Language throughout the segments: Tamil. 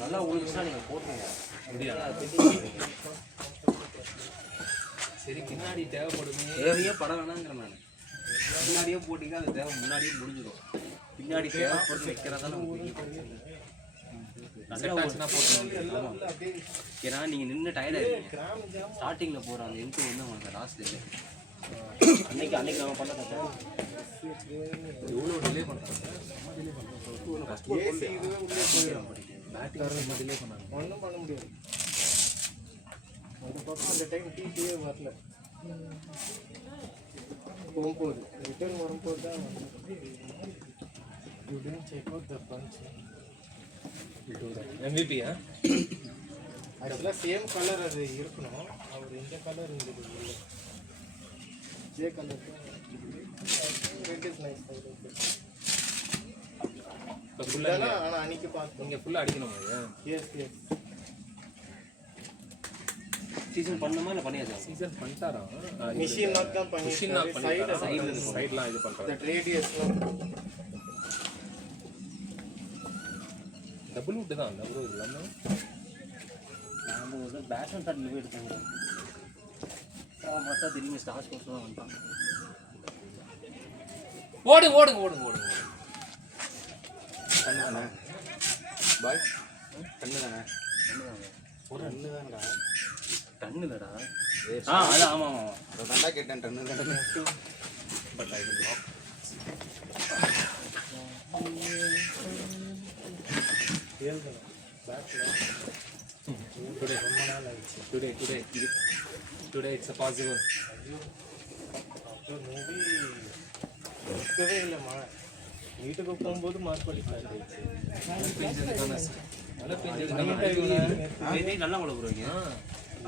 நல்லா உழுந்துச்சுன்னா நீங்கள் போட்டுருங்க முடியாது. சரி பின்னாடி தேவைப்படுமே. தேவையே பட வேணாங்கிற நான் முன்னாடியே போட்டிங்கன்னா அது தேவை முன்னாடியே முடிஞ்சிடும். பின்னாடி தேவைப்பட்டு வைக்கிறதா ஏன்னா நீங்கள் நின்று டயர்டாகிடுங்க. ஸ்டார்டிங்கில் போகிற அந்த என்ட்ரி வந்து உங்களுக்கு லாஸ்ட் இல்லை. அன்னைக்கு நம்ம பண்ண எவ்வளோ டிலே பண்ணுறோம். ஒன்றும் பண்ண முடியாது. அந்த பக்கம் அந்த டைம் டிடியே வரல. போகும்போது ரிட்டர்ன் வரும்போது தான் you don't check out the punch. MVP ஆக்சுவலாக சேம் கலர் அது இருக்கணும். அவர் இந்த கலர் இருந்தது இல்லை. ஜே கலர் ரெட் இஸ் நைஸ். இப்போ ஃபுல்லாக ஆனால் அன்னைக்கு பார்த்தோம். நீங்கள் ஃபுல்லாக அடிக்கணும். எஸ் எஸ் சீசன் பண்ணுமா இல்லை பண்ணியாச்சா? சீசன் பண்ணிட்டாரா? மிஷின் நாக் தான் பண்ணி மிஷின் நாக் பண்ணிட்டாரா? சைட்லாம் இது பண்ணுறாரு. தட் ரேடியஸ்லாம் டபுள் விட்டு தான் அந்த ப்ரோ இல்லாமல் நான் வந்து பேட்ஸ்மேன் தட்டில் போய் எடுத்தாங்க. பார்த்தா திடீர்னு ஸ்டார் ஸ்போர்ட்ஸ் தான் வந்துட்டான். ஓடுங்க ஓடுங்க ஓடுங்க ஓடுங்க. கண்ணு தானே பாய்? கண்ணு தானே? ஒரு கண்ணு தானடா. டன்னு இல்லடா. அது ஆமாம் ஆமாம் நல்லா கேட்டேன். டன்னு தானே. But I will not. Today it's a possible. Movie இருக்கவே இல்லைம்மா. வீட்டுக்கு போகும்போது மார்க் படிக்கலாம். நல்லா பெஞ்சதுக்கான நல்லா உள்ள போகிறீங்க.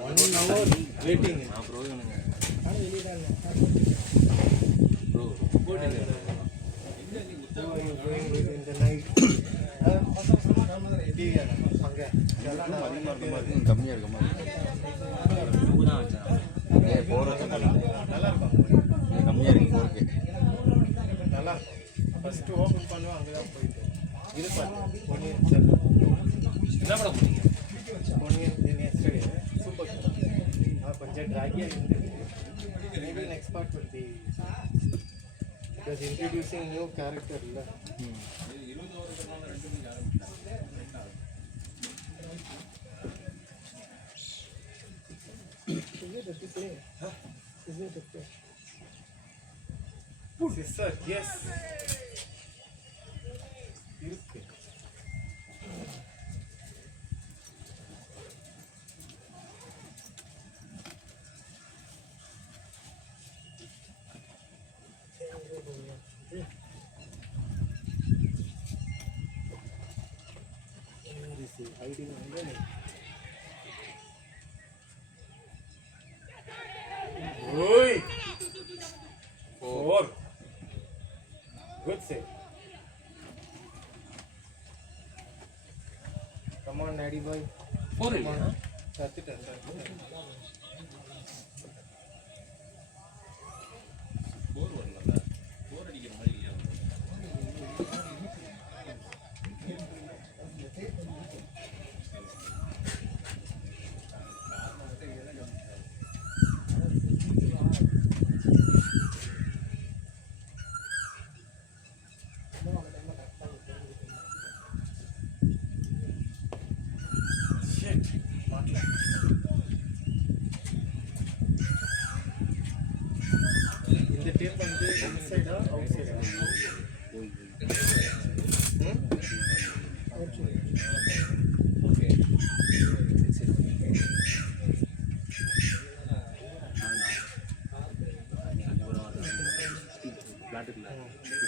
1 hour waiting. ப்ரோ இவனுங்க கம்மியாக இருக்க மாதிரி தான் வச்சேன். நல்லா இருக்கும். கம்மியாக இருக்கு 4K. நல்லா இருக்கும். ஃபஸ்ட்டு ஓப்பன் பண்ணுவோம். அங்கே தான் போயிட்டு இது பண்ணு பொன்னியின் செல்வன். என்ன பண்ண போறீங்க? பொன்னியின் எஸ்டே சூப்பர். கொஞ்சம் ட்ராகியாக இருந்தது. Maybe next part will be because introducing new character இல்லை. Sister, yes. இருக்கு. ஐடி வந்து ஓய் 4 good save. Come on daddy boy. 4 இல்லையா? கத்துட்டேன். இந்த டேப் வந்து இன்சைடா அவுட் சைடா? ஓகே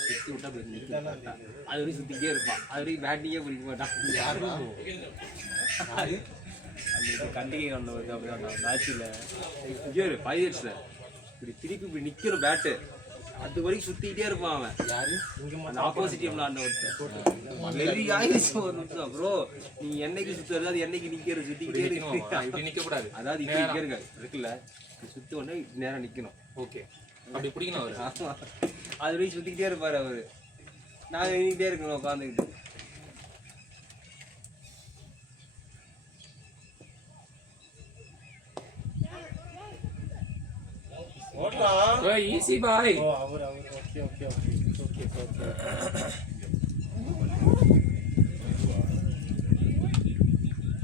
சுற்றி விட்டா அது வரைக்கும் சுற்றிக்கிட்டே இருப்பான். அது வரைக்கும் பேட்டிங்கே பிடிக்க மாட்டான். அது கண்டிகை ஒன்று வருது. அப்படி மேட்சில் இங்கே 5 இயர்ஸில் இப்படி திருப்பி இப்படி நிற்கிற பேட்டு அது வரைக்கும் சுற்றிக்கிட்டே இருப்பான் அவன். யாரு அந்த ஆப்போசிட் டீமில் ஆண்ட ஒருத்தர் வெறி ஆயிடுச்சு ஒரு நிமிஷம். ப்ரோ நீ என்னைக்கு சுற்றுறது அது என்னைக்கு நிற்கிற சுற்றிக்கிட்டே இருக்கு. இப்படி நிற்கக்கூடாது. அதாவது இப்படி நிற்கிறங்க இருக்குல்ல சுற்றி உடனே நேரம் நிற்கணும். ஓகே அப்படி பிடிக்கணும் அவர். அது வரைக்கும் சுற்றிக்கிட்டே இருப்பார் அவர். நாங்கள் நின்றுக்கிட்டே இருக்கணும் உட்காந்துக்கிட்டு. Easy boy. ஓ அவர் okay okay okay okay okay.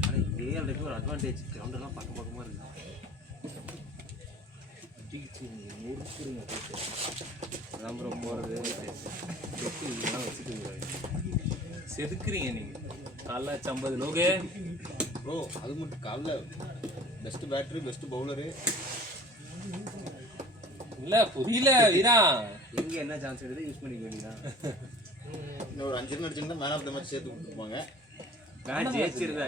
ஆனா இதே அளவுக்கு ஒரு அட்வான்டேஜ் கிரவுண்ட் எல்லாம் பக்கமா இருக்கு. விளம்பரம் போறது இதெல்லாம் வச்சுக்கோங்க. செதுக்குறீங்க நீங்க. காலைல 50 லோகே. ப்ரோ அது மட்டும் காலைல பெஸ்ட் பேட்டரி பெஸ்ட் பவுலரு. இல்ல புரியல வீரா. எங்க என்ன சான்ஸ் எடுத்து யூஸ் பண்ணிக்க வேண்டியதான். இன்னும் ஒரு 5 ரன் அடிச்சிருந்தா மேன் ஆஃப் த மேட்ச் சேர்த்து கொடுத்துருப்பாங்க. நான் ஜெயிச்சிருந்தா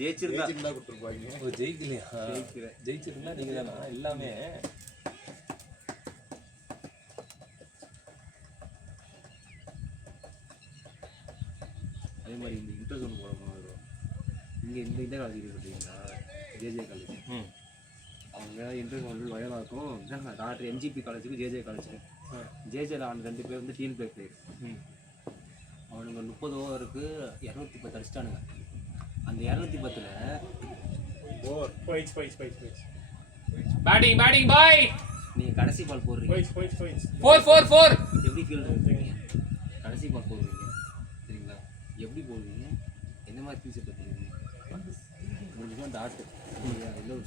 ஜெயிச்சிருந்தா கொடுத்துருப்பாங்க. ஓ ஜெயிக்கலையா? ஜெயிச்சிருந்தா நீங்க தானா எல்லாமே. அதே மாதிரி இந்த இன்டர் ஜோன் போட வரும். இங்க இந்த காலேஜ் பார்த்தீங்களா, ஜேஜே காலேஜ். அவங்க இன்டர் ஜோன் வயலாக்கும் டாக்டர் எம்ஜிபி காலேஜுக்கு ஜேஜே காலேஜ். ஜேஜேல அவன் 2 பேர் வந்து டீம் பிளேயர். அவனுங்க 30 ஓவருக்கு 210 அடிச்சிட்டானுங்க. அந்த 210ல் ஓவர் போயிடுச்சு. பேட்டிங் பாய். நீங்கள் கடைசி பால் போடுறீங்க. போயிடுச்சு. 4 எப்படி ஃபீல் பண்ணுறீங்க? கடைசி பால் போடுறீங்க சரிங்களா? எப்படி போடுவீங்க? எந்த மாதிரி ஃபீல்ஸ் எடுத்துருக்கீங்க? உங்களுக்கு தான் டாட்டு இல்லை ஒரு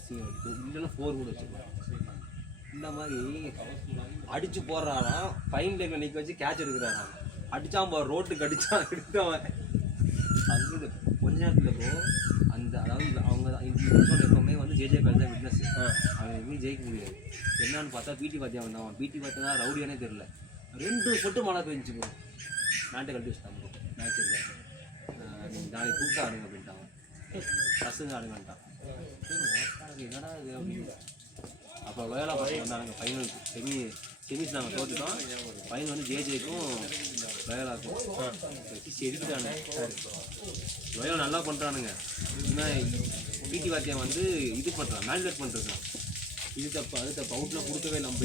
இல்லைன்னா 4 கூட வச்சுருக்கோம். இந்த மாதிரி அடிச்சு போடுறாராம், ஃபைன் லைனில் நிற்க வச்சு கேட்ச் எடுக்கிறாராம். அடிச்சான் போற ரோட்டுக்கு எடுத்தவன் அங்கே கொஞ்ச நேரத்தில் போ அந்த அதாவது அவங்க எப்பவுமே வந்து ஜேஜே காலேஜ் தான் விட்னஸ். அவன் எங்கேயும் ஜெயிக்க முடியாது. என்னன்னு பார்த்தா பிடி பாத்தியா வந்தான். பிடி பாத்தியா தான் ரவுடியானே தெரியல. 2 சொட்டு மழை பெஞ்சு போகும். நாட்டை கட்டி வச்சுட்டாங்க. மேட்ச் இல்லை, நாளைக்கு கூப்பிட்டு ஆடுங்க அப்படின்ட்டாங்க. பசங்க ஆடுங்கன்ட்டான். என்னடா இது அப்படின்னு. அப்புறம் லோயலா பசங்க வந்தாங்க ஃபைனலுக்கு. செமிஸ் நாங்கள் தோற்றுட்டோம். ஃபைனல் வந்து ஜேஜேக்கும் லோயலாக்கும் வச்சு செதுக்கிட்டானுங்க. லோயலா நல்லா பண்ணுறானுங்க. இன்னும் பிடி வாத்தியம் வந்து இது பண்ணுறான், மேனிபுலேட் பண்ணுறான். இது தப்பு அது தப்பு, அவுட்லாம் கொடுக்கவே நம்ப.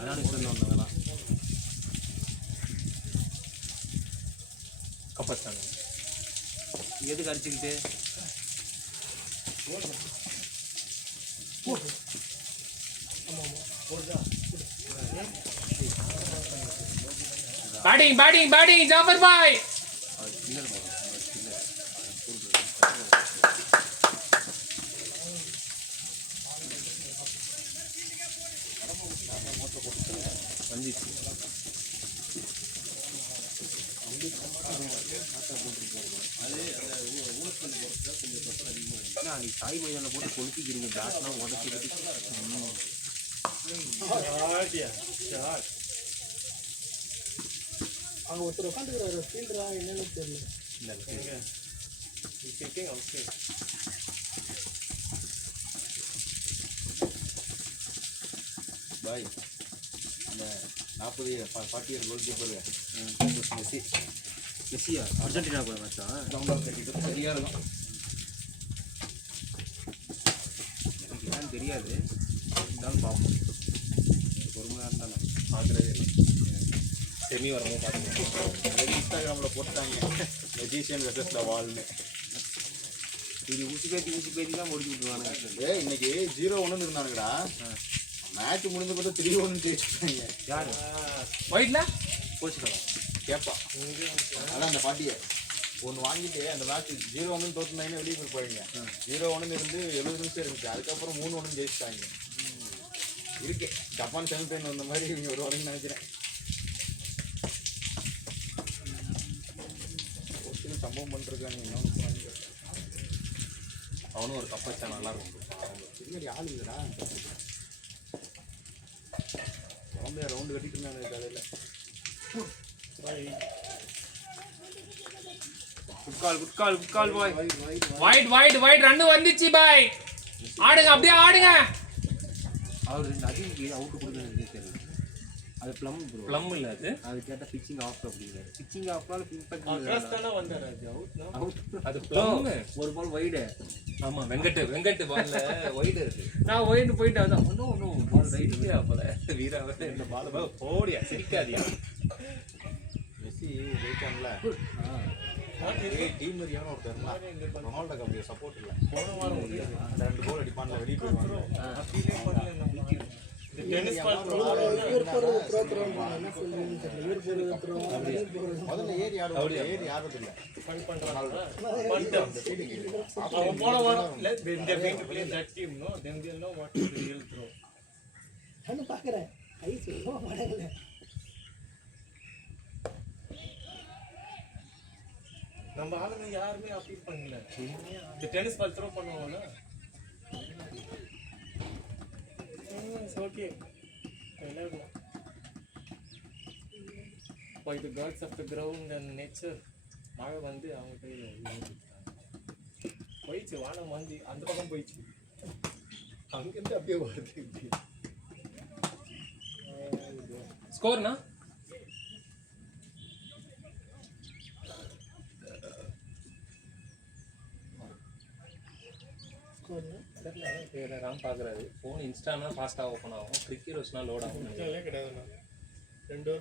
அதான் இப்போ வந்தவங்கலாம் கப்பச்சாங்க. எதுக்கு அடிச்சுக்கிட்டு பேட்டிங் ஜாஃபர் பாய். வந்துச்சு. நீ தாய் மைதான போட்டு கொளுத்திக்கிறீங்க. பேட்லாம் உடச்சிக்கிட்டு அங்கே ஒருத்தர் உட்காந்துக்கிறாரு ஃபீல்டரா என்னன்னு தெரியல. பாய் அந்த 40 year goal keeper Messiah Argentina கூட மேட்சா சரியா இருக்கும். எனக்கு என்னன்னு தெரியாது, இருந்தாலும் பார்ப்போம். 1 மணி நேரம் தானே பார்க்குறதே இல்லை. செமி வரவும் பார்த்துக்கோங்க. இன்ஸ்டாகிராமில் போட்டாங்க மெஜிஷியன் வெர்சஸ் த வால்னு. இது ஊசி பேத்தி தான் முடிச்சு விட்டுருவானுங்க. இன்னைக்கு 0-1 இருந்தானுங்கடா. மேட்ச் முடிஞ்ச பார்த்தா 3-1 ஜெயிச்சுட்டாங்க. யாரு ஒயிட்ல கோச்சுக்கலாம் கேப்பா அதான் அந்த பாட்டியை ஒன்று வாங்கிட்டு அந்த மேட்ச் 0-1 தோற்றுனாங்க. வெளியே போய் போயிங்க 0-1 இருந்து 70 நிமிஷம் இருந்துச்சு. அதுக்கப்புறம் 3-1 ஜெயிச்சிட்டாங்க. இருக்கு ஜப்பான் செமிஃபைனல் வந்த மாதிரி இவங்க ஒரு வரைக்கும் நினைக்கிறேன். சம்பவம் பண்ணிருக்காங்க. அவனும் ஒரு கப்பச்சா நல்லா இருக்கும். பின்னாடி ஆள் இல்லைடா. குழந்தைய ரவுண்டு கட்டிட்டு இருந்தாங்க காலையில். குட்கால் பாய். வைட் ரன் வந்துச்சு பாய். ஆடுங்க அப்படியே ஆடுங்க. அவர் 2 அதிக அவுட் கொடுக்குறது தெரியல. அது ப்ளம் இல்ல அது கேட்டால் பிச்சிங் ஆஃப் அப்படிங்கிறாரு. பிச்சிங் ஆஃப்னால அது ப்ளம். ஒரு பால் வைடு. ஆமா வெங்கட் பால்ல வைடு இருக்கு. நான் வைடு போயிட்டு அதான் ஒன்றும் பால் ரைட்டு போல வீராவே இந்த பால் போடியா சிரிக்காதியா. மெஸ்ஸி ஜெயிச்சான்ல டீம் ஏரியான ஒருத்தர் ரொனால்டோ கப்படி சப்போர்ட் இல்லை. போன வாரம் 2 கோல் அடிப்பான்ல வெளியே போயிடுவாங்க. இந்த டென்னிஸ் பால் த்ரோ முதல்ல ஏறி ஆடுவோம் ஏறி ஆடுறது இல்லை ஃபன் பண்றாங்க அவன் போன வாரம் they going to play that team no then they'll know what is the real throw நான் பாக்குறேன் ஐ சொல்ல மாட்டேங்கல நம்ம ஆளுங்க யாருமே அப்பீல் பண்ணல இந்த டென்னிஸ் பால் த்ரோ பண்ணுவாங்கல இட்ஸ் ஓகே விளையாடலாம் by the gods of the ground and nature மழை வந்து அவங்க கையில் போயிடுச்சு வானம் வந்து அந்த பக்கம் போயிடுச்சு அங்கேருந்து அப்படியே வருது ஸ்கோர்னா தெரியல ராம் பார்க்குறாரு ஃபோன் இன்ஸ்டானா ஃபாஸ்ட்டாக ஓப்பன் ஆகும் கிரிக்கெட் வச்சுனா லோட் ஆகும் கிடையாதுண்ணா 2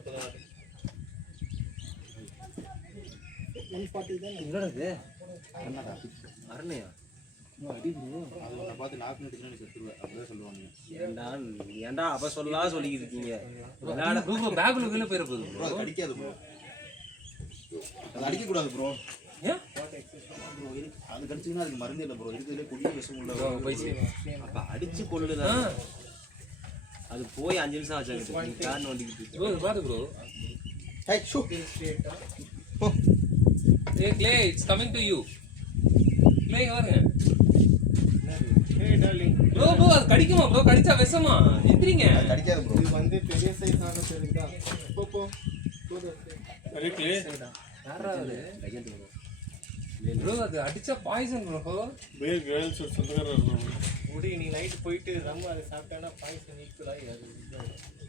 140 தான் என்னடா இது அரணையா அதை பார்த்து நாக்கு நட்டுச்சுன்னா நீ செத்துருவேன் அப்படிதான் சொல்லுவாங்க ஏன்டா அப்ப சொல்லலாம் சொல்லிக்கிட்டு இருக்கீங்க ப்ரோ பேக்குள்ள கீழே போயிட போகுது ப்ரோ அது கடிக்காது ப்ரோ அது அடிக்கக்கூடாது ப்ரோ ஏன் ப்ரோ அது கடிச்சிங்கன்னா அதுக்கு மருந்து இல்லை ப்ரோ இருக்கிறதுலே கொடிய விஷம் உள்ள போயிடுச்சு அப்ப அடிச்சு கொள்ளுதான் அது போய் 5 நிமிஷம் ஆச்சு காரணம் வண்டிக்கிட்டு ப்ரோ பாரு bro hey shoe A clay it's coming to you clay பாருங்க hey darling ப்ரோ அது கடிக்குமா ப்ரோ கடிச்சா விஷமா எந்திரிங்க அது கடிக்காது ப்ரோ இது வந்து பெரிய சைஸ் ஆன தெரியுதா போ அரே க்ளே யாரா அது ப்ரோ அது அடிச்சா பாய்சன் ப்ரோ வேர் கேர்ள்ஸ் சொந்தக்காரர் முடி நீ நைட் போயிட்டு ரம் அதை சாப்பிட்டானா பாய்சன் ஈக்குவல் ஆகி அது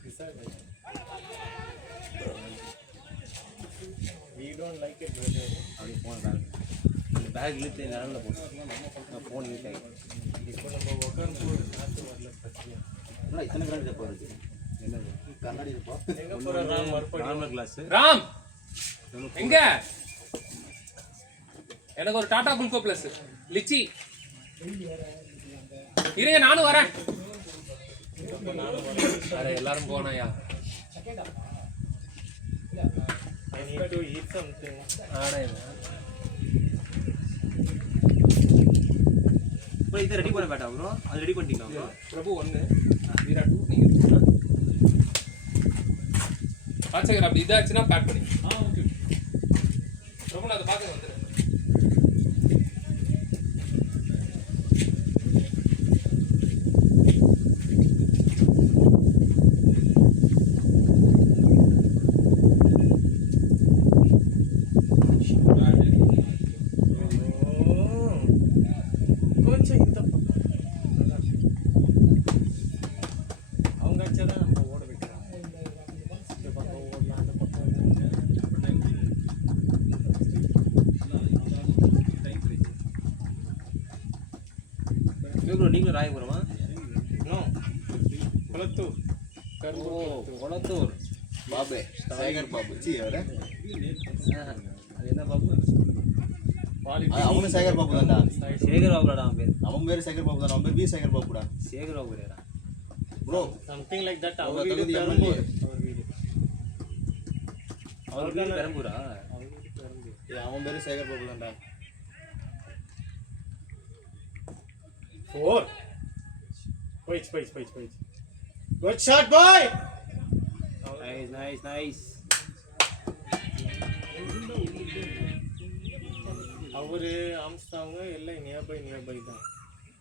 decide we don't like it brother அப்படியே போன பேக் அந்த பேக் இழுத்து நிலம்ல போட்டு போன் இழுத்தேன் இப்போ நம்ம உட்கார்ந்து போது காத்து வரல பிரச்சனை என்ன இத்தனை கிராம் டப்பா இருக்கு என்னது கண்ணாடி இருப்பா எங்க போற ராம் மறுபடியும் நார்மல் கிளாஸ் ராம் எங்க எனக்கு ஒரு டாடா குல்கோ பிளஸ் லிச்சி இருங்க நானும் வரேன் அட எல்லாரும் போனாயா I need to eat something ஆடே ப்ரோ இதை ரெடி பண்ண பேட்டா ப்ரோ அது ரெடி பண்ணிட்டீங்களா ப்ரோ பிரபு 1 வீரா 2 நீங்க 2 பாச்சகர் அப்படி இதாச்சுன்னா பேக் பண்ணி ஓகே பிரபு நான் அதை பார்க்க வந்துறேன் கொஞ்சம் இந்த பக்கம் அவங்க அடிச்சாதான் நம்ம ஓட வைக்கிறாங்க இந்த பக்கம் ஓடலாம் அந்த பக்கம் ப்ரோ நீங்களும் ராயபுரமா நோ குளத்தூர் ஓ கொளத்தூர் பாபே சேகர் பாபு சி அவரே அது என்ன பாபு அவனும் சேகர் பாபு தான்டா சேகர் பாபுடா அவன் பேர் அவன் பேரு சேகர் பாபு தான் அவன் பேர் வி சேகர் பாபுடா சேகர் பாபு கிடையாடா ப்ரோ சம்திங் லைக் தட் அவங்க அவர் தகுதி வீடு எம்எல்ஏ. அவர் வீடு பெரம்பூரா அவன் பேரு சேகர் பாபு தான்டா 4 போயிச்சு good shot boy நைஸ் அவரு ஆம்ஸ்டாங் எல்லாம் நியர்பை தான்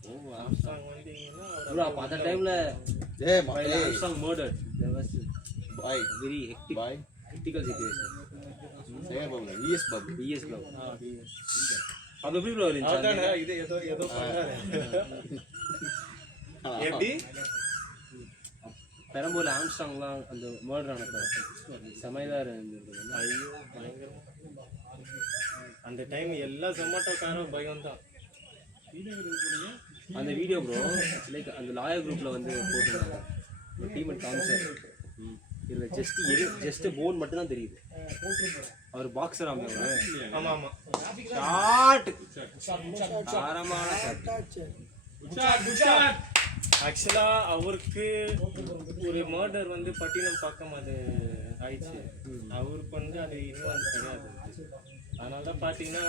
ஓ ஆம்ஸ்டாங் வந்தீங்கன்னா ப்ரோ அப்ப அந்த டைம்ல ஏய் Armstrong murdered there was பாய் very hectic பாய் critical situation Sekar Babu VS Babu BS bro அது எப்படி ப்ரோ இருந்துச்சு அதானே இது ஏதோ பண்றாரு எப்படி பெரம்பூர்ல ஆம்ஸ்டாங்லாம் அந்த மர்டர் ஆனப்ப செமையா இருந்தது ஐயோ பயங்கரம் அந்த டைம் எல்லா ஜொமேட்டோக்காரும் பயம் தான் அந்த வீடியோ ப்ரோ லைக் அந்த லாயர் குரூப்ல வந்து போட்டுருந்தாங்க ஒரு டீம் அண்ட் கான்சர் இதுல ஜஸ்ட் போன் மட்டும் தான் தெரியுது அவர் பாக்ஸர் ஆமா ஆமா ஷாட் ஆரமான ஷாட் டாச் குட் ஷாட் ஆக்சுவலாக அவருக்கு ஒரு மர்டர் வந்து பட்டினம் பக்கம் அது ஆயிடுச்சு. அவருக்கு வந்து அது இன்வால்வ் கிடையாது. அதனால தான் பார்த்தீங்கன்னா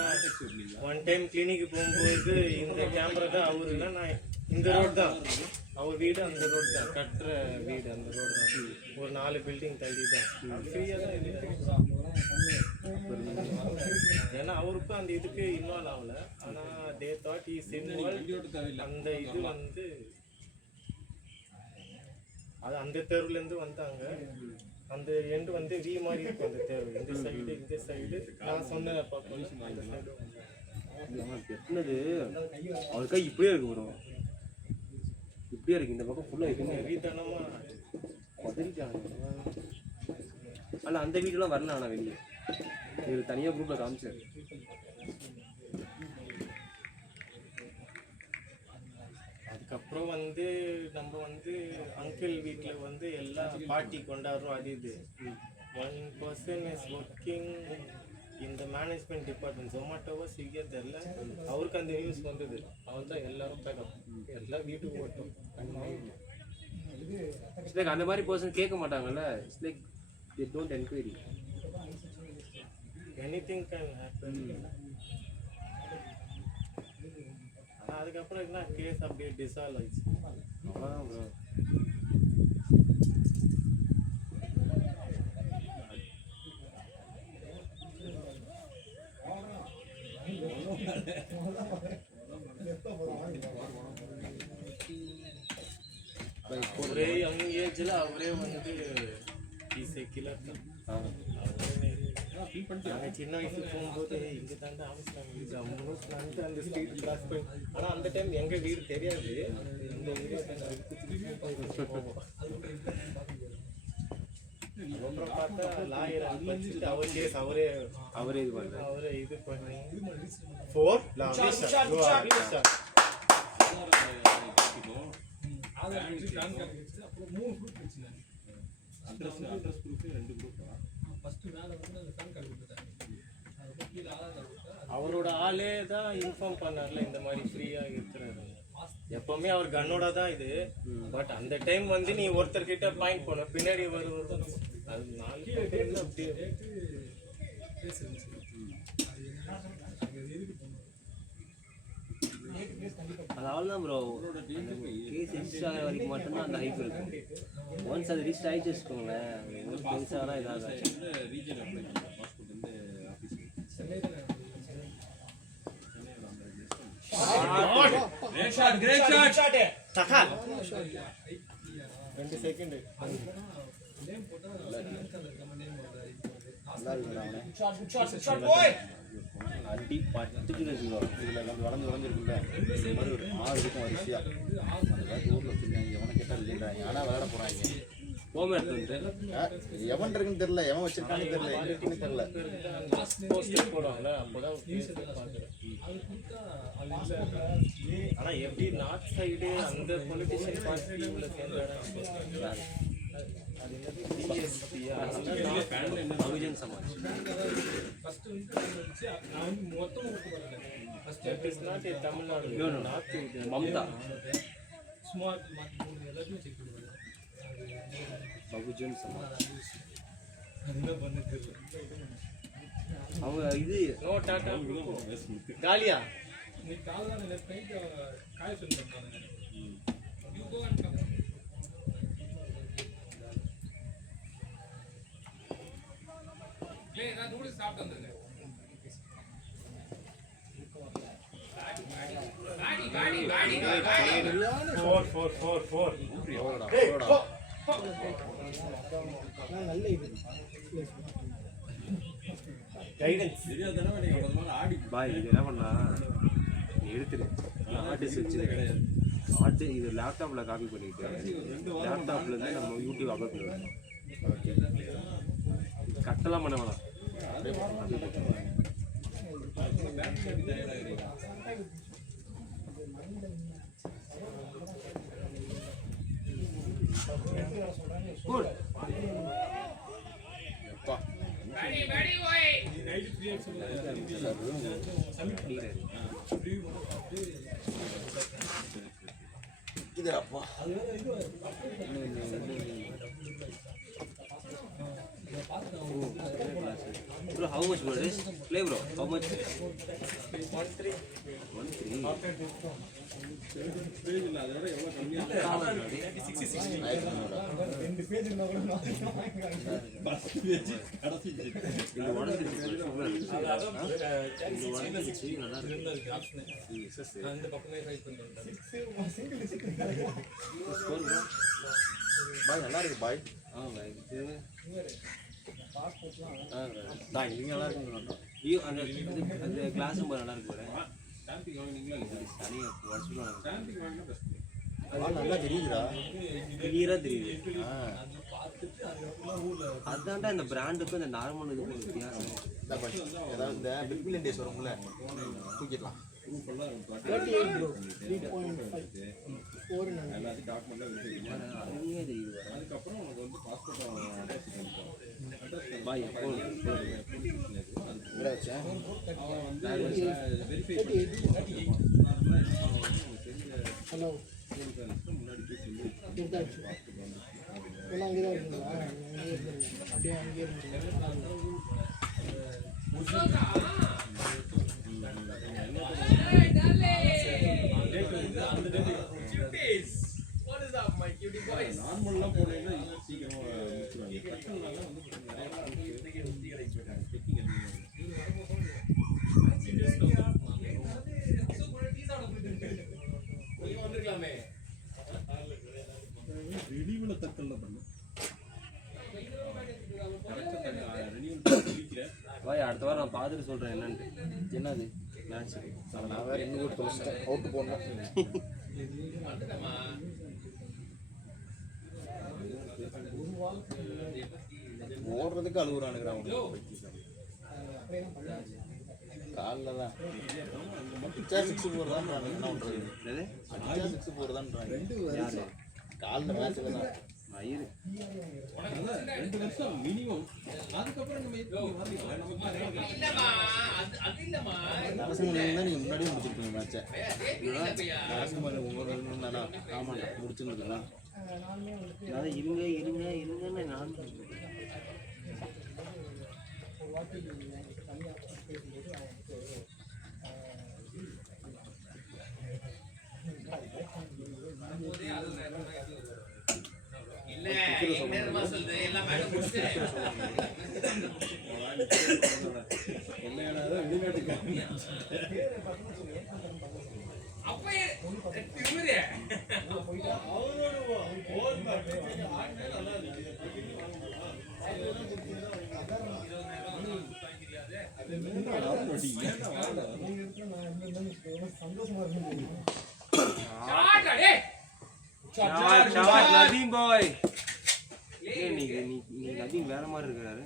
ஒன் டைம் கிளினிக்கு போகும்போது இந்த கேமரா தான் அவருன்னா நான் இந்த ரோடு தான் அவர் வீடு, அந்த ரோடு தான் கட்டுற வீடு, அந்த ரோடு தான் ஒரு 4 பில்டிங் தள்ளி தான் ஃப்ரீயாக தான் இது. ஏன்னா அவருக்கும் அந்த இதுக்கு இன்வால்வ் ஆகலை. ஆனால் தே தாட் இஸ் இன்வால்வ். அந்த இது வந்து அது அந்த தெருவுலேருந்து வந்தாங்க. அந்த எண்டு வந்து வி மாதிரி இருக்கும் அந்த தெரு. இந்த சைடு நான் சொன்ன பக்கம் அந்த சைடு எட்டுனது அவர் கை இப்படியே இருக்கு ப்ரோ, இப்படியே இருக்கு. இந்த பக்கம் ஃபுல்லாக இருக்குங்க வெறித்தனமாக பதறிட்டாங்க. ஆனால் அந்த வீடுலாம் வரல. ஆனால் வெளியே இவர் தனியாக குரூப்பில் காமிச்சார். அதுக்கப்புறம் வந்து நம்ம வந்து அங்கிள் வீட்டில் வந்து எல்லா பார்ட்டி கொண்டாடுறோம். அது இது ஒன் பர்சன் இஸ் ஒர்க்கிங் இந்த மேனேஜ்மெண்ட் டிபார்ட்மெண்ட், ஜொமேட்டோவோ ஸ்விக்கியோ தெரில. அவருக்கு அந்த நியூஸ் வந்தது. அவன் தான் எல்லாரும் பேக்கப் எல்லாம் வீட்டுக்கு ஓட்டும். இட்ஸ் லைக் அந்த மாதிரி பர்சன் கேட்க மாட்டாங்கல்ல. It's like they don't enquiry. Anything can happen. ஆனால் அதுக்கப்புறம் என்ன கேஸ் அப்படியே டிசால்வ் ஆயிடுச்சு. அவ்வளோதான் ப்ரோ. ஒரே யங் ஏஜில் அவரே வந்து இஸ் ஏ கில்லர் தான். நாங்கள் சின்ன வயசுக்கு போகும்போது இங்கே தாண்ட ஆஃபீஸ் அந்த ஸ்ட்ரீட் கிராஸ் பண்ணி. ஆனால் அந்த டைம் எங்கள் வீடு தெரியாது. இந்த ஏரியா அப்புறம் பார்த்தா லாயர் வச்சுட்டு அவர் கேஸ் அவரே இது பண்ணி 4 அவரோட ஆளே தான் இன்ஃபார்ம் பண்ணார்ல இந்த மாதிரி ஃப்ரீயாக இருக்கிறாரு. எப்பவுமே அவர் கன்னோட தான் இது. பட் அந்த டைம் வந்து நீ ஒருத்தர்கிட்ட பாயிண்ட் பண்ண பின்னாடி வருவது அது 4 பேர் அப்படியே அது அவ்வளோதான் ப்ரோ. கேஸ் ரிஜிஸ்டர் ஆகிற வரைக்கும் மட்டும்தான் அந்த ஹைப் இருக்கும். ஒன்ஸ் அது ரிஜிஸ்டர் ஆகிட்டு வச்சுக்கோங்களேன், பெருசாக இதாக தக்கால் 2 செகண்ட் அடி பத்துக்கு வச்சுக்கோ. இதில் நம்ம வளர்ந்து வளர்ந்துருக்குல்ல இந்த மாதிரி ஒரு 6 இருக்கும் வரிசையாக. அந்த மாதிரி ஊரில் வச்சுருக்காங்க. எவனை கேட்டால் இல்லைன்றாங்க. ஆனால் விளையாட போகிறாங்க. எவன் இருக்குன்னு தெரியல, எவன் வச்சிருக்கான்னு தெரியல, எங்க இருக்குன்னு தெரியல. போடுவாங்களா அப்போதான் ஆனா எப்படி நார்த் சைடு அந்த பொலிட்டிஷியன் பார்ட்டியில் சேர்ந்தாங்க. அது பகுஜன் சமாஜ். தமிழ்நாடு மம்தா பகுஜன் சமாஜ். அவங்க இது நோ டாடா காலியா நல்ல இது கைடன்ஸ் பாய். இது என்ன பண்ணா நீ எடுத்துரு ஆர்டிஸ்ட் வச்சு ஆர்ட் இது லேப்டாப்பில் காப்பி பண்ணிட்டு லேப்டாப்லேருந்து நம்ம யூடியூப் அப்லோட் பண்ணுவேன். கட்டெல்லாம் பண்ண வேணாம். குட் வலிக்குது அப்பா. Bro, how much bro this? Play bro, how much? 1-3. 1-3. பாய் நல்லா இருக்கு பாய். நான் இங்க நல்லா இருக்கு. ஐயோ அந்த கிளாஸ் ரொம்ப நல்லா இருக்கு பாரு. தனியா வாட்ஸ்அப்ல நல்லா தெரியுதுடா. கிளியரா தெரியுது. அதான்டா இந்த பிராண்டுக்கும் இந்த நார்மல் இதுக்கும் வித்தியாசம். ஏதாவது இந்த பிக் பில்லியன் டேஸ் வரும்ல, தூக்கிடலாம். 38 bro 3.5 அருமையா தெரியுது. பாய் ஹலோ எடுத்தாச்சு. ஏன்னா அங்கே தான் இருக்குங்களா? அங்கேயே இருந்துருங்க, அப்படியே அங்கேயே இருந்துருங்க. நார்மல்லாம் போனீங்கன்னா சீக்கிரமா முடிச்சிடுவாங்க. ரெடியூல தக்கல்ல பண்ணு. பாய் அடுத்த வாரம் நான் பார்த்துட்டு சொல்றேன் என்னன்னு. என்னது மேட்ச் நான் வேற இன்னும் கூட தொலைச்சிட்டேன். அவுட் போடணும். ஓடுறதுக்கு அழுகுறானுங்க அவங்க. காலில் தான் அடிச்சா 6 போடுறதான்றாங்க. என்ன பண்ணுறது? அடிச்சா 6 போடுறதான்றாங்க. காலில் மேட்ச்சில் தான் மயிறு 2 வருஷம் மினிமம். அதுக்கப்புறம் நரசிம்மன் தான் நீங்கள் முன்னாடியே முடிச்சிருக்கீங்க மேட்சை. நரசிம்மன் ஒவ்வொரு தானா? ஆமாண்டா முடிச்சுருந்துக்கலாம். அதாவது இருங்கன்னு நான் நதீம் பாய் நீ நதீம் வேற மாதிரி இருக்கிறாரு.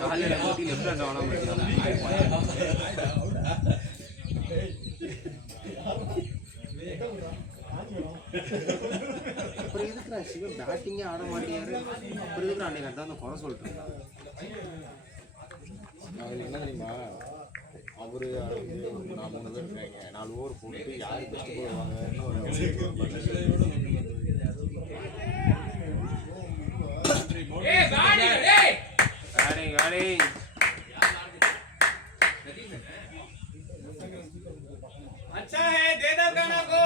காலையில் போட்டி லெஃப்ட் ஹேண்ட் ஆனா அப்புறம் எதுக்குறா சிவன் பேட்டிங்கே ஆட மாட்டேங்கிறாரு. அப்புறம் எதுக்குறா அன்னைக்கு அதான் குறை சொல்லிட்டு இருந்தான். அவர் என்ன தெரியுமா, அவரு நான் 3 பேர் இருக்காங்க, 4 ஓவர் போட்டு யாரு பெஸ்ட் போடுவாங்கன்னு ஒரு अच्छा है, दे दो गाना को।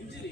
Injury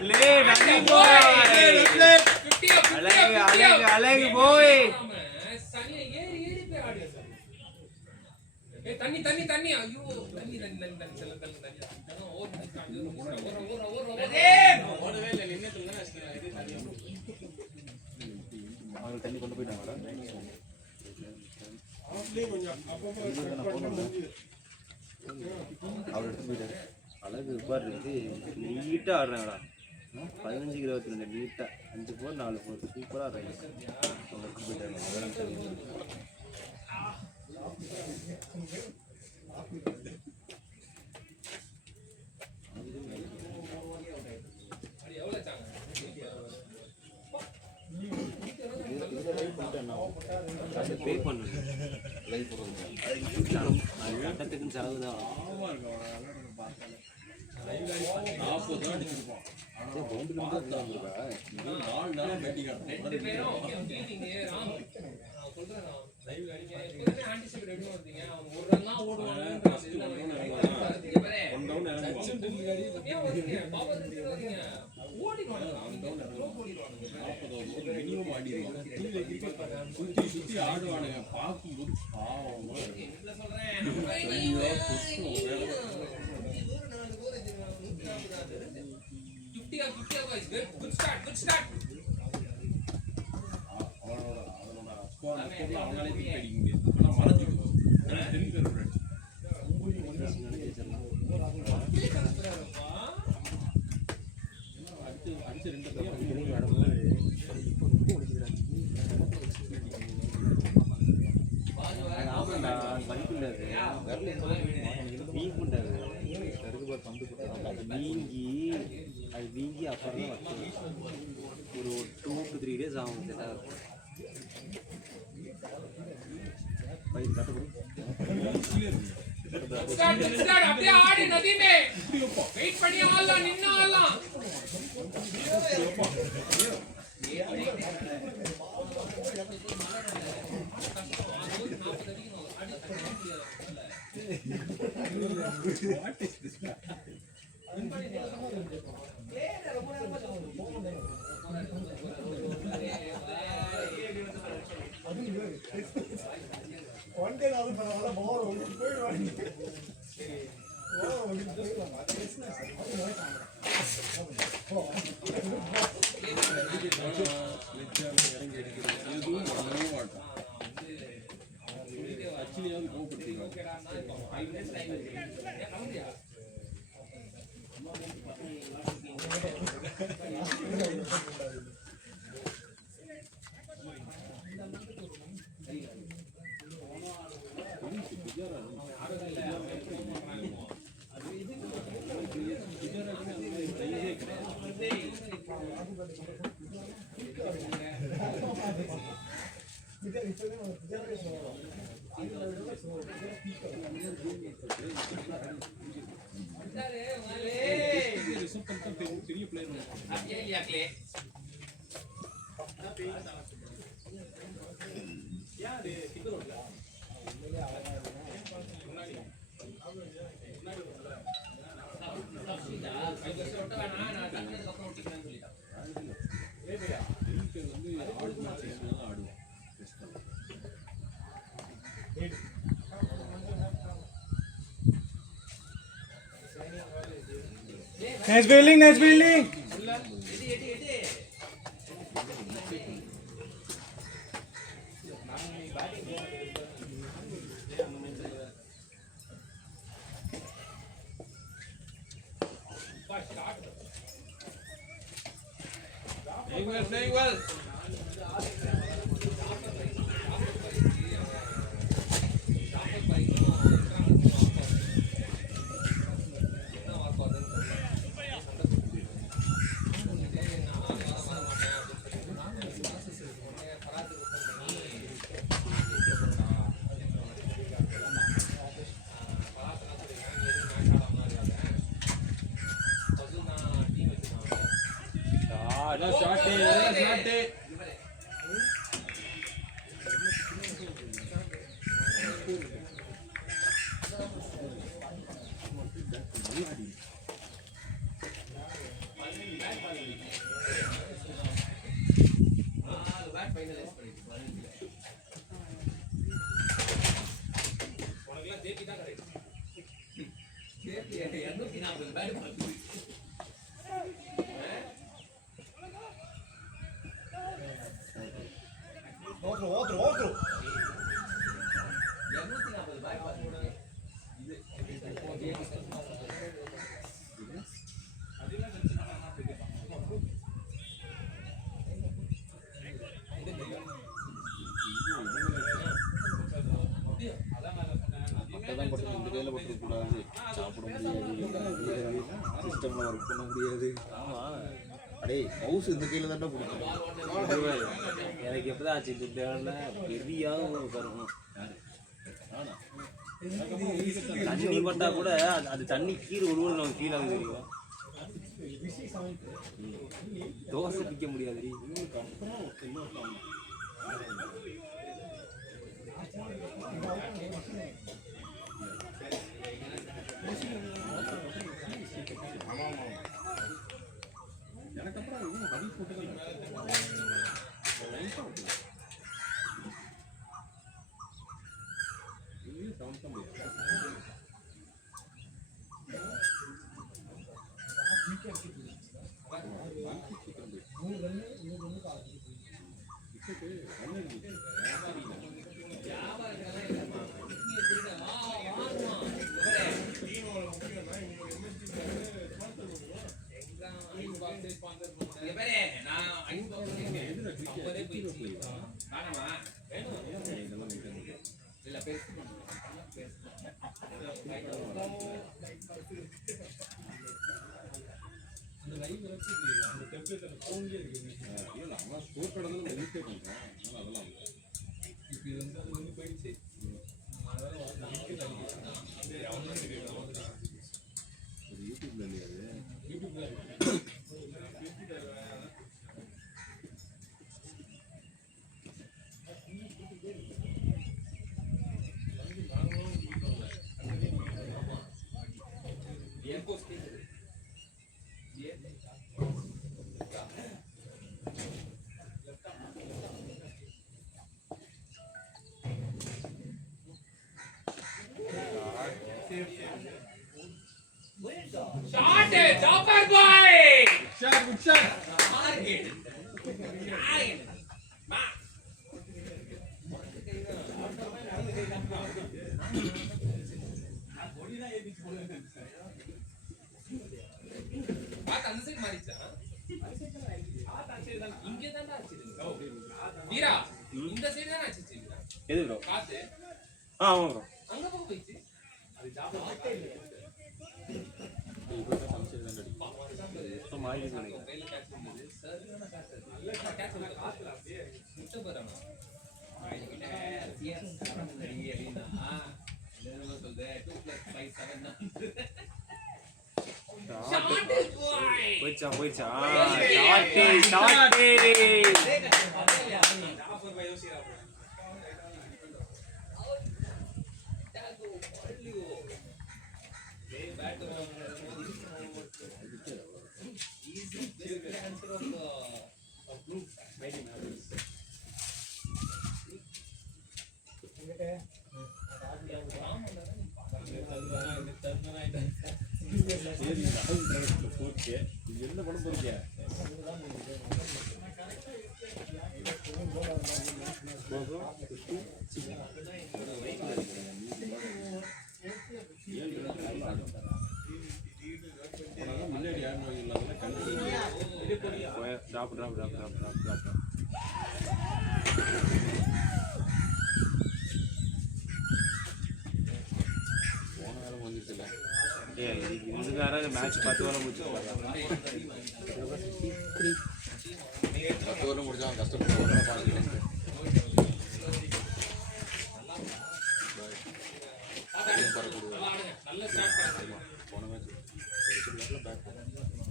Play, nothing boy. அழகு boy. தண்ணி தண்ணி தண்ணி ஐயோ தண்ணி தண்ணி தண்ணி தண்ணி செல்ல தண்ணி தண்ணி தண்ணி கொண்டு போயிட்டாங்க அவர் எடுத்து போயிட்டாரு. அழகு பாரு நீட்டா ஆடுறாங்கடா 15-22 நீட்டா 5 போர் 4 போர் சூப்பரா ஆடுறாங்க. அவங்க எடுத்து போயிட்டாங்க. பே பண்ணுங்க லைவ் போடுறது கட்டத்துக்குன்னு செலவு தான். சுத்தி ஆடுவானுங்க பார்க்கும்போது பாவமா அவனாலே தூக்கி அடிக்க முடியாது. ஆனா மறைஞ்சிடும். திரும்பி அடிச்சு 2 வீங்கி அது வீங்கி அப்புறம் தான் ஒரு 2 to 3 days ஆகும். அப்படியே ஆடி நதி மே வெயிட் பண்ணி ஆடலாம் நின்னு ஆடலாம். பெரிய பிளேயர் யாரு Nice building, nice building. Playing well. Shot it. Otro. அப்பதான் போட்டு இந்த கையில போட்டு கூடாது, சாப்பிட முடியாது, சிஸ்டம்ல ஒர்க் பண்ண முடியாது. அடே மவுஸ் இந்த கையில தான் பிடிக்கும். எனக்கு எப்பதான் ஆச்சு இந்த பேர்ல பெரியாவது தரணும். தண்ணி பட்டா கூட அது தண்ணி கீழே ஒருவரு நமக்கு ஃபீல் ஆகுது தெரியும். தோசை பிக்க முடியாது. எனக்கு அப்புறம் இவங்க பதில் போட்டு Shot it, chopper boy. Good shot. Target. வீரா இந்த சைடு தான் அடிச்சிச்சு. எது ப்ரோ? காத்து. ஆமா ப்ரோ. அங்க போய் போயிச்சு. அது ஜாபர் காத்தே இல்ல. இப்போ சம்சேட் தான் அடி. இப்போ மாறி சொன்னீங்க. கையில கேட்ச் பண்ணது. சரியான கேட்ச். நல்ல கேட்ச் பண்ண காத்துல அப்படியே முட்ட போறானே. ஆயிக்கிட்டே சிஎஸ் கரெக்ட் அப்படினா என்ன சொல்றது 2 + 5 7 போயிச்சா என்ன பண்ண போறீங்க? முன்னாடி யாரும் சாப்பிட்ற போன வேலை முடிஞ்சிருச்சுல. ஏய் இதுக்கு யாராவது மேட்ச் 10 ஓவர் முடிச்சு 10 ஓவர் முடிச்சா அவன் கஷ்டப்பட்டு ஒன்றரை பார்த்துக்கிட்டேன். போன மேட்ச் ஒரு சில நேரத்தில் பேக்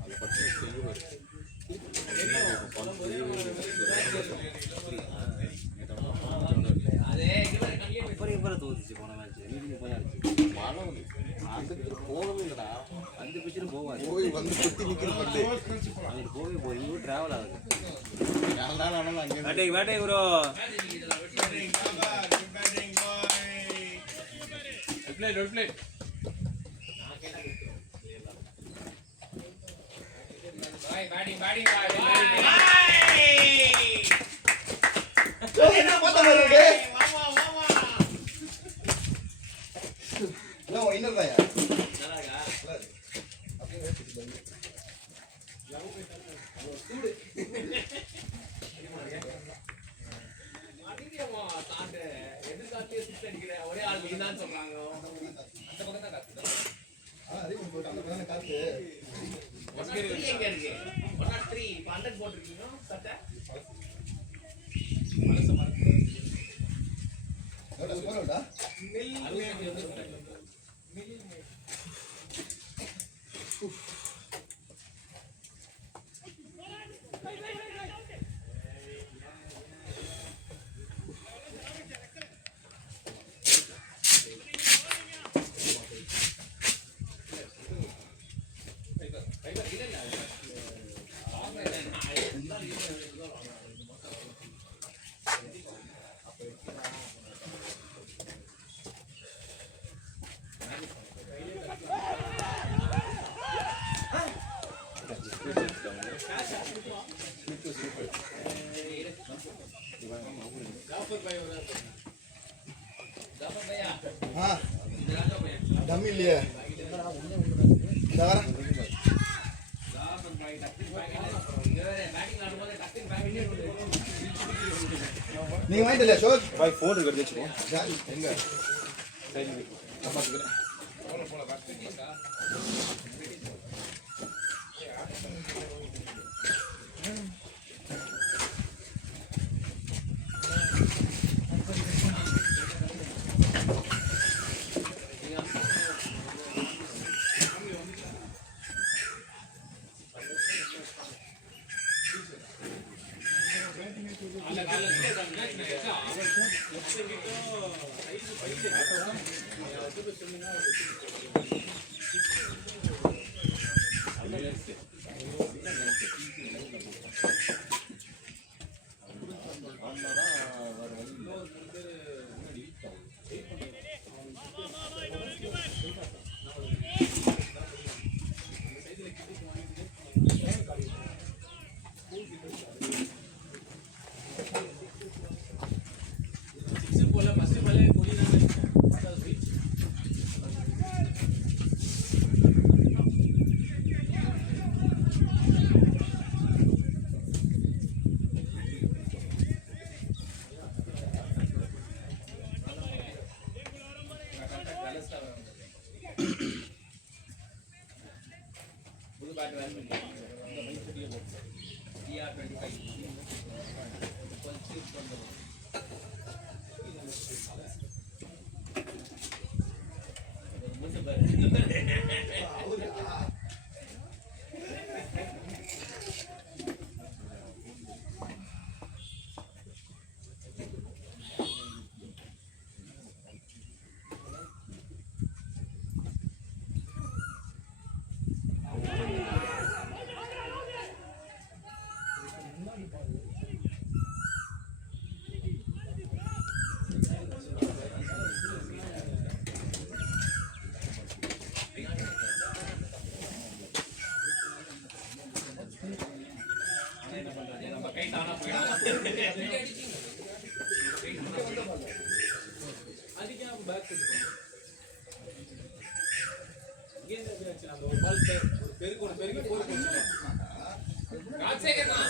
அதை பற்றி செய்வார். அப்புறம் தோத்துச்சு போன மேட்ச் நீங்க போயாச்சு மழை வந்து அதுக்கு போகவே இல்லைடா. அந்த பிச்சுன்னு போவாது போய் வந்து சுற்றி நிற்கிறது அது போவே போய் இவ்வளோ ட்ராவல் ஆகுது நாலு நாள் ஆனாலும் அங்கே வேட்டை ப்ரோ ஒரே ஆள் நீ தான் சொல்றாங்க அந்த பக்கம் தான் காத்து எங்க இருக்கு 103 100 போட்டிருக்கீங்க சட்டை டம்மி இல்லையே நீங்க வாங்கிட்டு இல்லையா ஷோக் பாய் ஃபோன் இருக்கிறது வச்சுக்கோ. எங்க நான் பார்த்துக்கிறேன். ராஜசேகர் தான்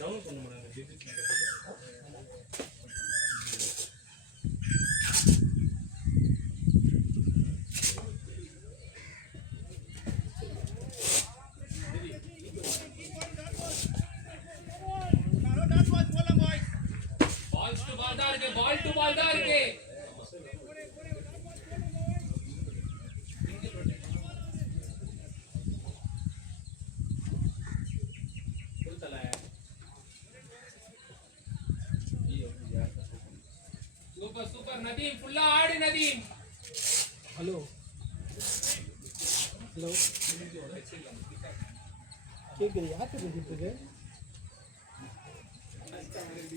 டவுன்லோட் பண்ண முடியாது. பால் டு பால் தான் இருக்கு. சூப்பர் சூப்பர் நதீம், ஃபுல்லா ஆடு நதீம். ஹலோ ஹலோ கேட்குது. யார்கிட்ட பேசிட்டு இருக்கு?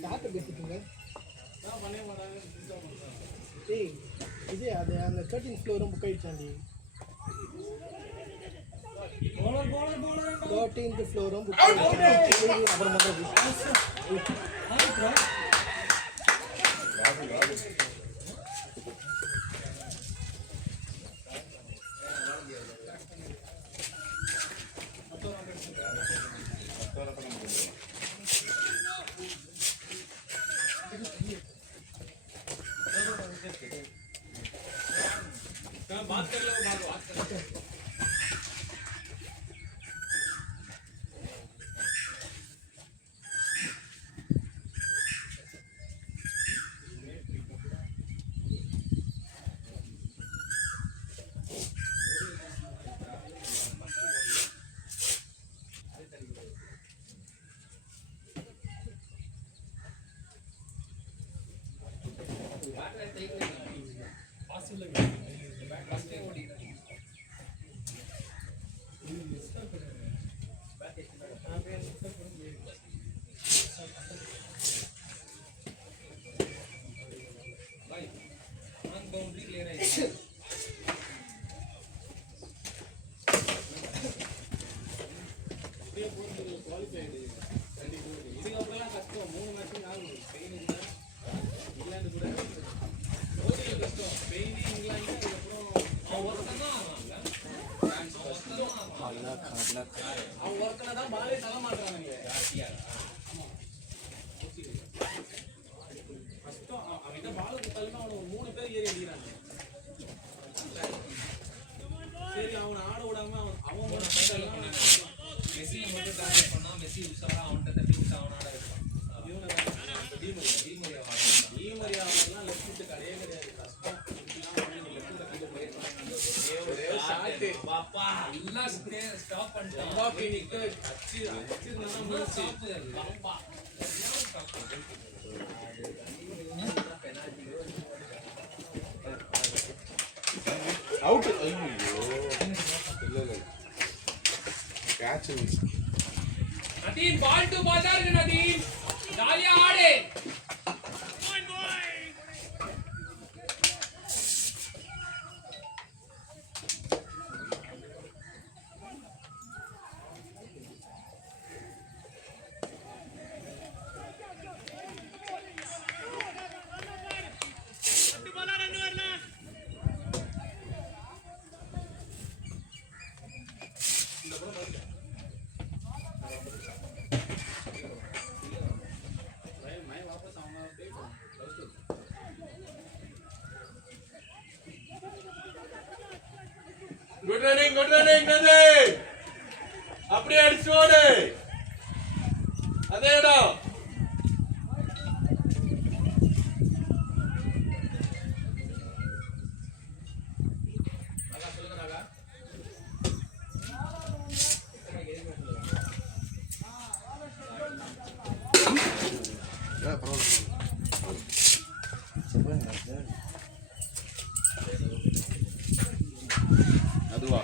யார்கிட்ட பேசிட்டு இருக்க? ஏய் இது அது அந்த 13th ஃப்ளோரும் புக் ஆயிடுச்சாண்டி. 13th ஃப்ளோரும் புக் ஆயிடுச்சு. அப்புறம் அவுட். ஐயோ இல்ல catch miss. Nadeem ball to ball தான் இருக்கு நதீம். ஜாலியா ஆடு. குட் ரன்னிங் நதே. அப்படியே அடிச்சு ஓடு. அதே இடம். அதுவா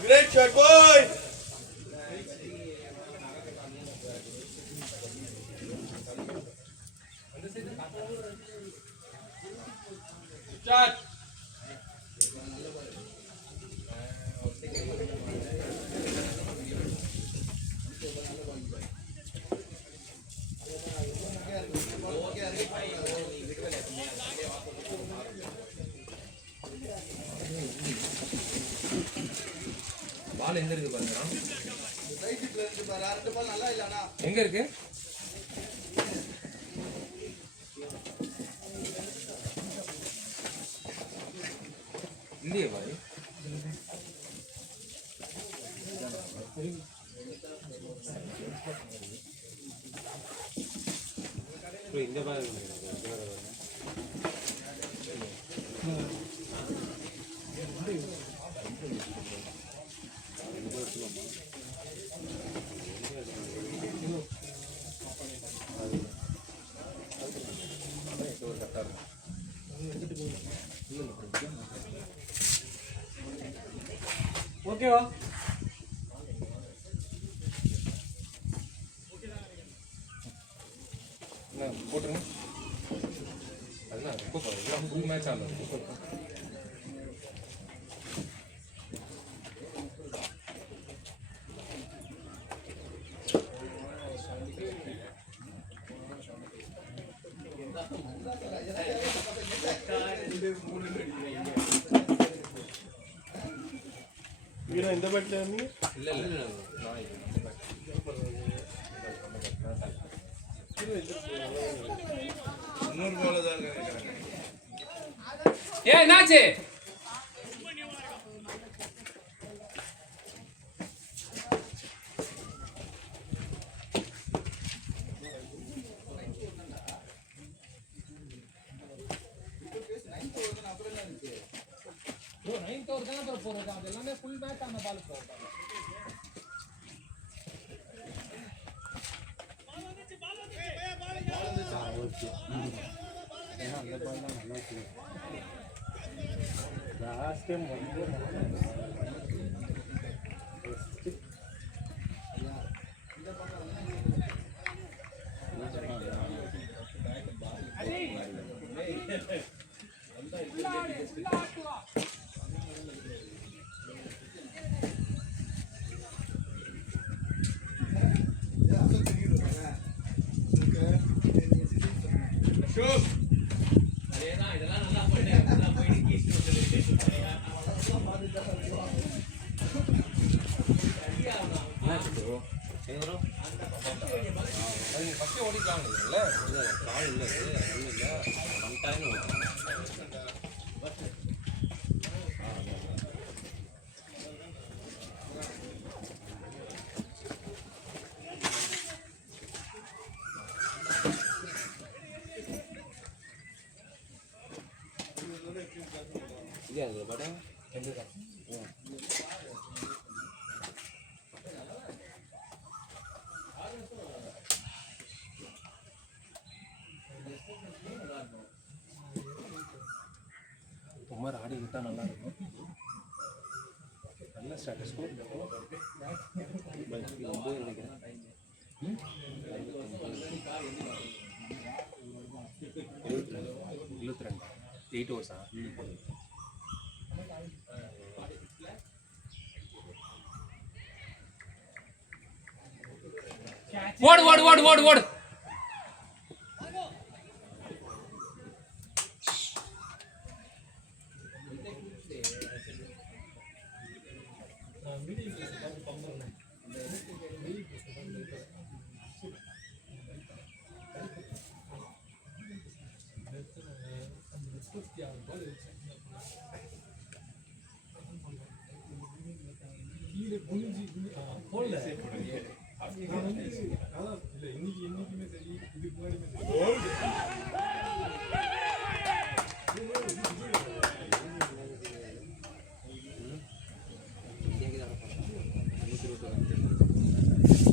Great shot, boy. Shot. பால் எங்க இருக்கு பாருங்க. எங்க இருக்கு? இல்லையே பாய். இந்த பாரு ஓகேவா? போட்டுருங்க. அதுதான் ரொம்ப பாருங்க. ஃபுல் மேட்ச் ஆனது. வீரா இந்த பேட்ல இருந்தீங்க? இல்ல இல்ல இன்னொரு பால் தான் நினைக்கிறேன். என்னாச்சு? ப்ரோ 9th ஓவர் தான ப்ரோ போறது. அது எல்லாமே ஃபுல் மேட்ச் ஆன பால் ப்ரோ. லாஸ்ட் டைம் வந்து அதேதான் இதெல்லாம் நல்லா போயிட்டு கீஸ்ட் ஃபர்ஸ்ட் ஓடிக்கலாம் இல்ல கால் இல்லை ஒன்றும் இல்லை சம்டைம் இல்லையா அது படம் குமார் ஆடி விட்டா நல்லா இருக்கும். நல்ல ஸ்டாட்டஸ் ஸ்கோர். 9 நினைக்கிறேன். 22 8 ஓவர்ஸா? ஓடு ஓடு ஓடு ஓடு ஓடு.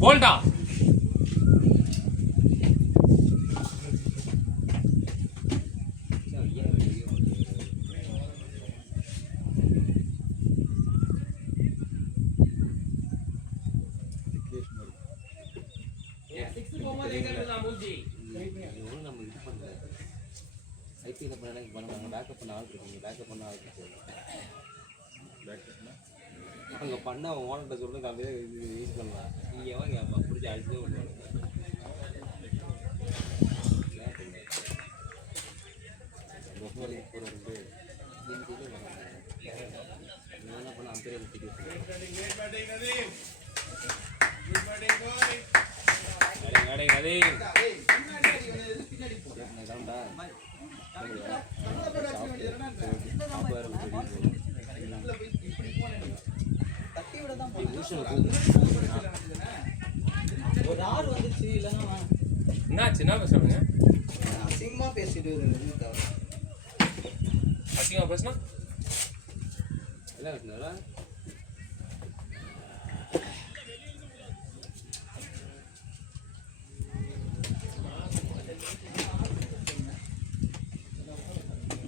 போல்டா எவ்வளோ நம்ம இது பண்ணல ஐபிஎல் பண்ண பண்ணுவாங்க பேக்கப் பண்ண ஆள் இருக்குங்க பேக்கப் பண்ண ஆள் இருக்கு அவங்க பண்ண அவன் ஓனர்கிட்ட சொல்லி அப்படியே இது யூஸ் பண்ணலாம் நீங்கள் எவன் பிடிச்சி அடிச்சே விடுவாங்க போகிறது என்ன பண்ண அம்பேர் ஒரு ஆள் வந்துச்சு இல்லைன்னா என்னாச்சு என்ன பேசுறாங்க அசிங்கமாக பேசிட்டு அசிங்கமா பேசுனா எல்லாம் இருக்குங்களா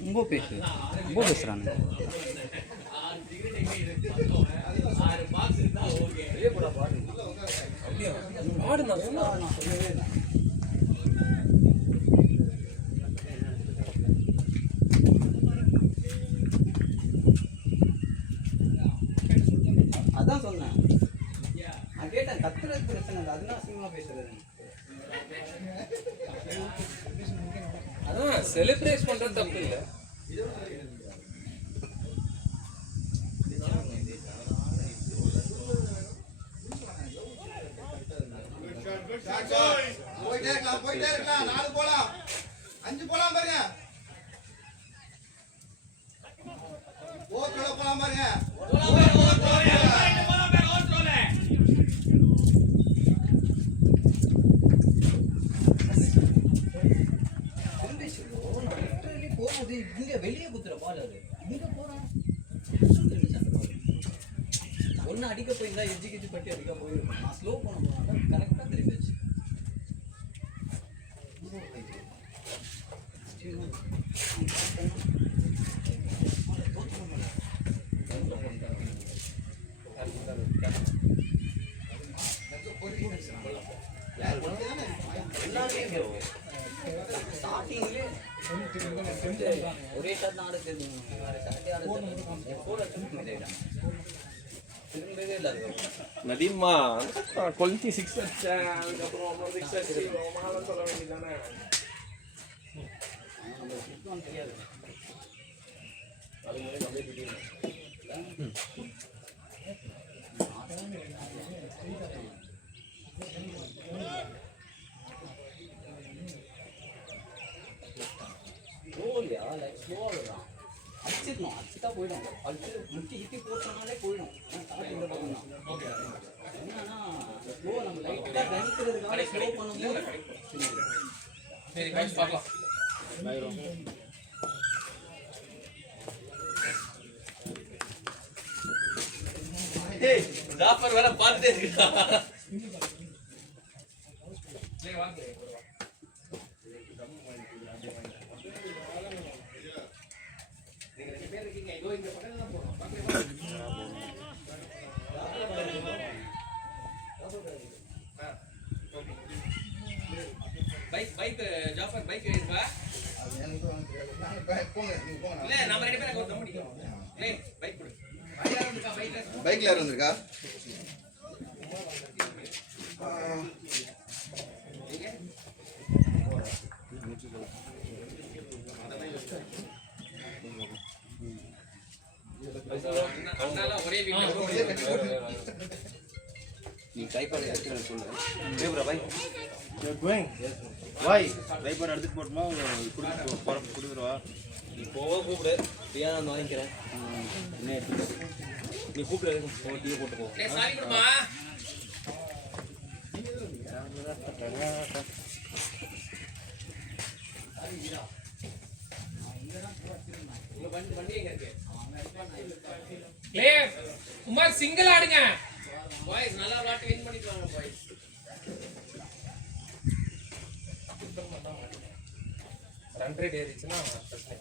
ரொம்ப பேசுகிறாங்க பாடு நான் சொன்னா அதான் சொன்னேன் நான் கேட்டேன் கத்துறது பிரச்சனை இல்லை அதுதான் அசிங்கமாக பேசுறது அதான் செலிப்ரேட் பண்றது தப்பு இல்லை போயிட்டே இருக்கலாம் 4 போலாம் 5 போலாம் பாருங்க ஓட்ரோல போலாம் பாருங்க போகுது இங்க வெளியே குத்துற பால் அது இங்க போறான் ஒன்னு அடிக்க போயிருந்தா எஜ்ஜி பட்டி அடிக்க போயிருக்கும் நான் ஸ்லோ பண்ண போனா கரெக்டா திரும்பிச்சு ஸ்டார்டிங்லேயே ஒரே ஷாட் ஆட தெரியும் திரும்பவே இல்லை நதிமா கொளுத்தி 6 அடிச்சேன் அதுக்கப்புறம் 6 அடிச்சு மாலை சொல்ல வேண்டியதானே தெரியாது அடிச்சிடணும் அடிச்சுட்டா போயிடும் அடிச்சு முட்டி கிட்டி போட்டோம்னாலே போயிடும் இந்த பக்கம் தான் என்னன்னா ஸ்லோ நம்ம லைட்டாக கணிக்கிறதுக்காக ஸ்லோ பண்ணும்போது சரி கைஸ் பார்க்கலாம் ஏய் ஜாஃபர் வேற பார்த்துட்டே இருக்கா பைக் ஜாஃபர் பைக் இருக்கா இல்ல நம்ம ரெண்டு பேரும் ஒரு முடிக்கும் ஏய் பைக் கொடு பைக்ல யார் வந்திருக்கா ஒரே நீ ட்ரைபாட் எடுத்துட்டு சொல்லு ஏப்ரா பை கோயிங் வாய் ட்ரைபாட் எடுத்துட்டு போட்டுமா கொடுத்துருவா நீ போக கூப்பிடு பிரியா நான் வாங்கிக்கிறேன் என்ன எடுத்துட்டு நீ கூப்பிடு டீ போட்டு போ டேய் சாவி கொடுமா வண்டி எங்க இருக்கு லே சும்மா சிங்கிள் ஆடுங்க பாய்ஸ் நல்லா விளையாட்டு வின் பண்ணிடுவாங்க பாய்ஸ் ரன் ரேட் ஏறிச்சுன்னா பிரச்சனை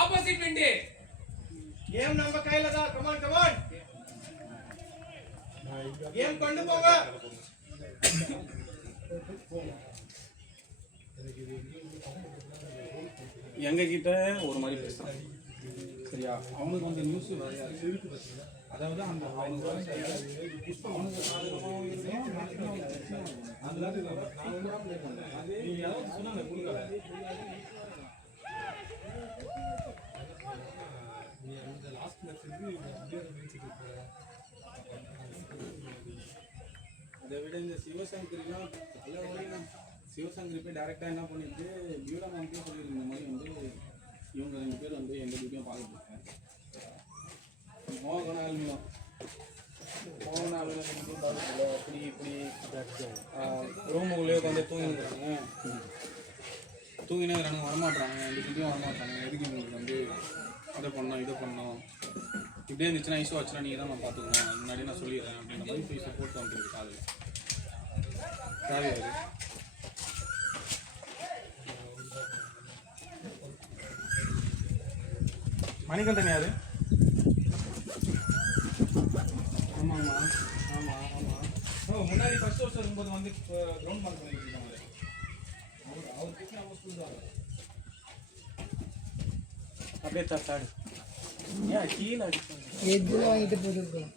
ஆப்போசிட் வெண்டு கேம் நம்ம கையில தான். கமான் கமான், கேம் கொண்டு போங்க. எங்க கிட்ட ஒரு மாதிரி பேசுறான் சரியா, அவனுக்கு வந்து நியூஸ் வேறையா இருக்கு. அதாவது அந்த அவனுக்கு அதை விட இந்த சிவசங்கரிலாம் சிவசங்கரி போய் டைரெக்டாக என்ன பண்ணிட்டு பியூரா மேம்கே சொல்லியிருந்த மாதிரி வந்து இவங்க 2 பேர் வந்து எந்த வீட்டையும் பார்த்துருக்கேன். மோகனாலும் அப்படி இப்படி ரூமுக்குள்ளேயே உட்காந்து தூங்கினுங்கிறாங்க, வரமாட்டாங்க, எந்த வீட்டையும் வரமாட்டாங்க. எதுக்கு இவங்களுக்கு வந்து அதை பண்ணோம் இதை பண்ணோம், இப்படியே இருந்துச்சுன்னா இஷ்யூ ஆச்சுன்னா நீங்கள் தான் நான் பார்த்துக்கணும், முன்னாடி நான் சொல்லிடுறேன் அப்படின்ற மாதிரி போய் சப்போர்ட் வந்துருக்கு. காலையில் தேவையாது. மணிகண்டன் யாரு? ஆமாம்மா ஆமாம் ஆமாம். ஓ முன்னாடி ஃபர்ஸ்ட் வருஷம் இருக்கும்போது வந்து கிரவுண்ட் பால் பண்ணிட்டு இருக்காங்க. அவருக்கு நம்ம ஸ்கூல் தான் அப்படியே தட்டாடு. ஏன் கீழே அடிப்பாங்க எது வாங்கிட்டு போயிருக்கோம்.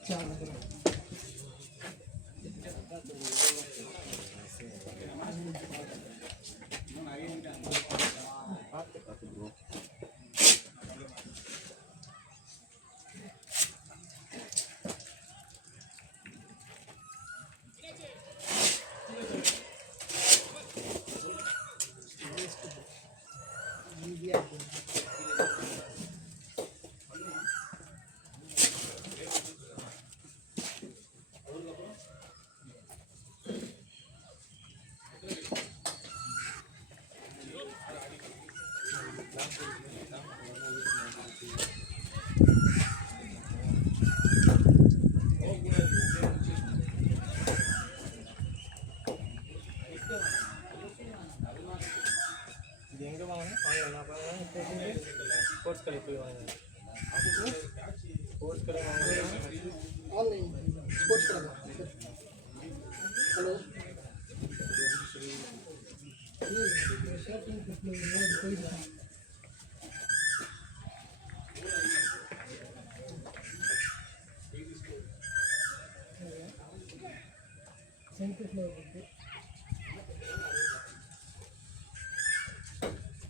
ஸ்போர்ட்ஸ் கடை போய் வாங்க. ஸ்போர்ட்ஸ் கடை வாங்க. ஆன்லைன் ஸ்போர்ட்ஸ் கடை. ஹலோ ஷாப்பிங் போயிருக்கேன்.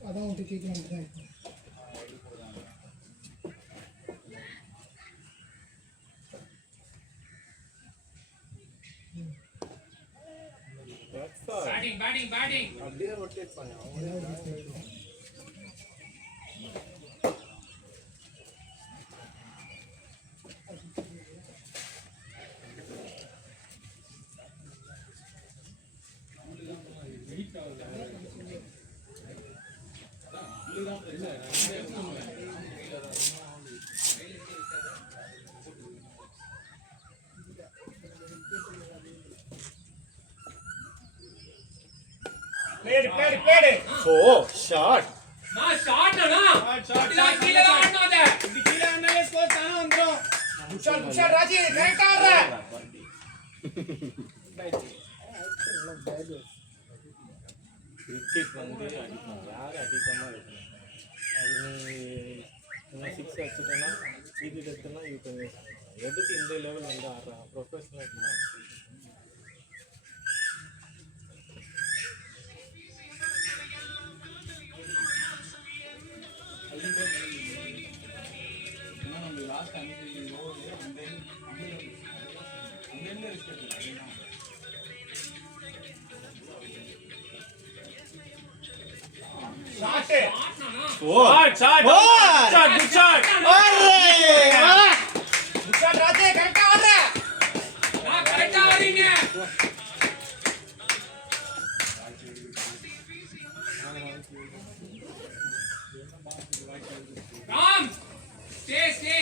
அதான் உன்ட்டு கேட்கலாம் தான் இருக்கும். பேட்டிங் அப்படியே ரொட்டேட் பண்ணு. Play. So shot. நான் ஷாட்னா ஷாட் கீழ ஆடுனோத இது கீழ ஆனாலே ஸ்கோர் தான வந்துரும். புஷால் ராஜி கரெக்ட்டா ஆடுற கிரிக்கெட் வந்து அடிக்கணும். யார் அடிக்காம இருக்கணும். அது நீ 6 வச்சுட்டேன்னா இது எடுத்துனா இது கொஞ்சம் எதுக்கு இந்த லெவல் வந்து ஆடுறான் ப்ரொஃபஷனல் ஏன்னா நம்ம லாஸ்ட் 5 ஓவர் அந்த கரெக்டா வரீங்க ராம் ஸ்டே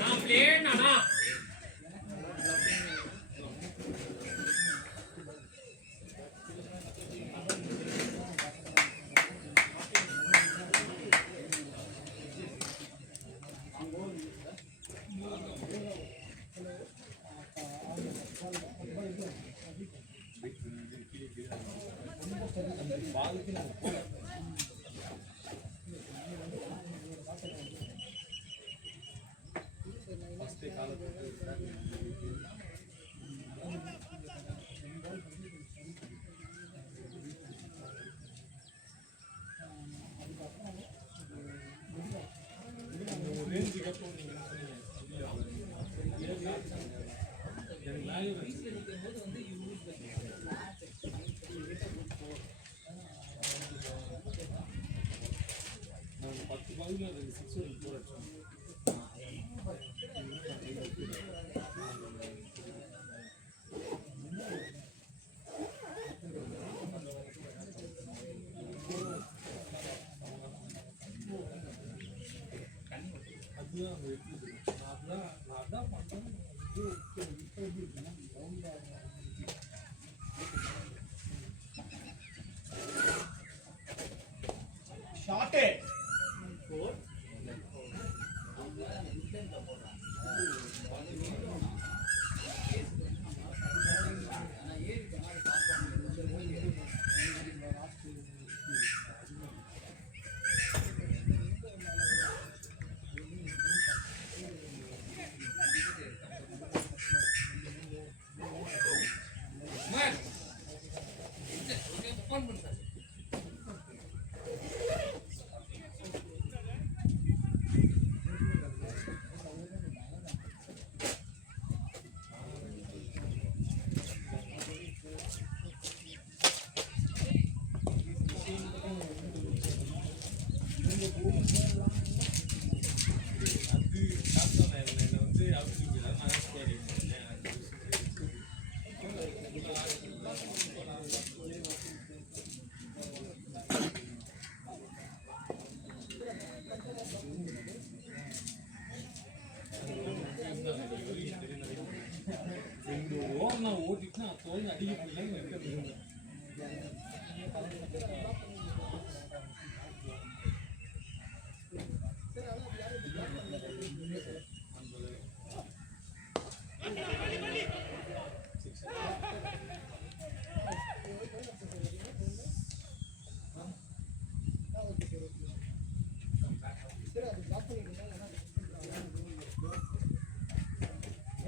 நான் பிளேன் அண்ணா